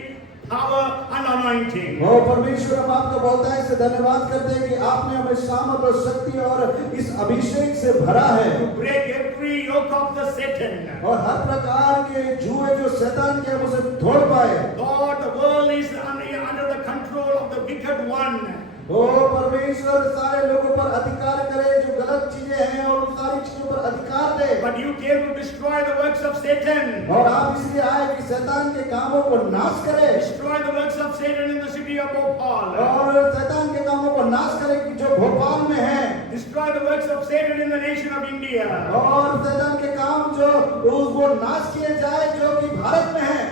power and anointing. और परमेश्वर हम आपका बहुतायत से धन्यवाद करते हैं कि आपने हमें सामर्थ और शक्ति और इस अभिषेक से भरा है। To break every yoke of the Satan. और हर प्रकार के जुए जो शैतान के हम उसे तोड़ पाए। Lord, the world is under the control of the wicked one. ओ परमेश्वर सारे लोगों पर अधिकार करे जो गलत चीजें हैं और उन सारी चीजों पर अधिकार दे। But you came to destroy the works of Satan. और आप इसलिए आए कि शैतान के कामों को नाश करे। Destroy the works of Satan in the city of Bhopal. और शैतान के कामों को नाश करे कि जो भोपाल में है। Destroy the works of Satan in the nation of India. और शैतान के काम जो वो नाश किए जाए जो कि भारत में है।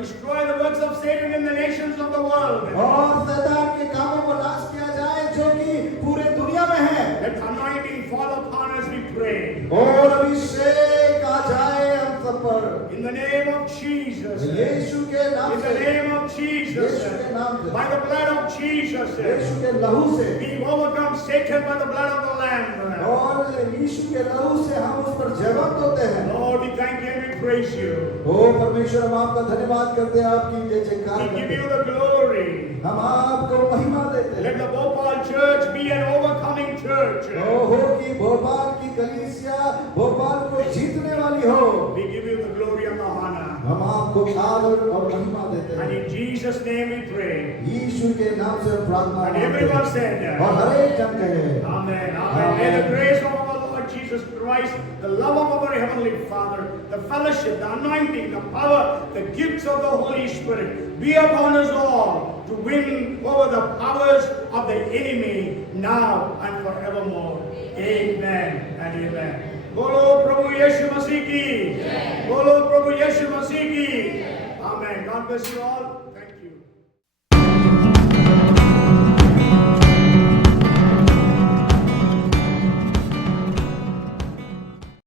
Destroy the works of Satan in the nations of the world. और शैतान के कामों को नाश किया जाए जो कि पूरे दुनिया में है। Let anointing fall upon us, we pray. और अभिषेक आ जाए हम सब पर। In the name name of Jesus. यीशु के नाम In से, the name of Jesus. यीशु के नाम से, By the blood of Jesus. यीशु के लहू से, We overcome Satan by the blood of the Lamb. और यीशु के लहू से हम उस पर जयवंत होते हैं। Lord, we thank you and we praise you. ओ परमेश्वर, हम आपका धन्यवाद करते हैं, आपकी जय जयकार We give करते you हैं। the glory. हम आपको महिमा देते Let हैं। the Bhopal church be an overcoming church. हो कि भोपाल की कलीसिया भोपाल को जीतने वाली हो। We give you the glory and the honor. हम आपको आदर और महिमा देते And हैं। in Jesus' name we pray. यीशु के नाम से प्रार्थना And करते everyone हैं। said, और हर एक जन कहे Amen. Amen. May the grace of our Lord Jesus Christ, the love of our Heavenly Father, the fellowship, the anointing, the power, the gifts of the Holy Spirit be upon us all to win over the powers of the enemy now and forevermore. Amen and amen. बोलो प्रभु यीशु मसीह की, बोलो प्रभु यीशु मसीह की. Amen. God bless you all. Thank you.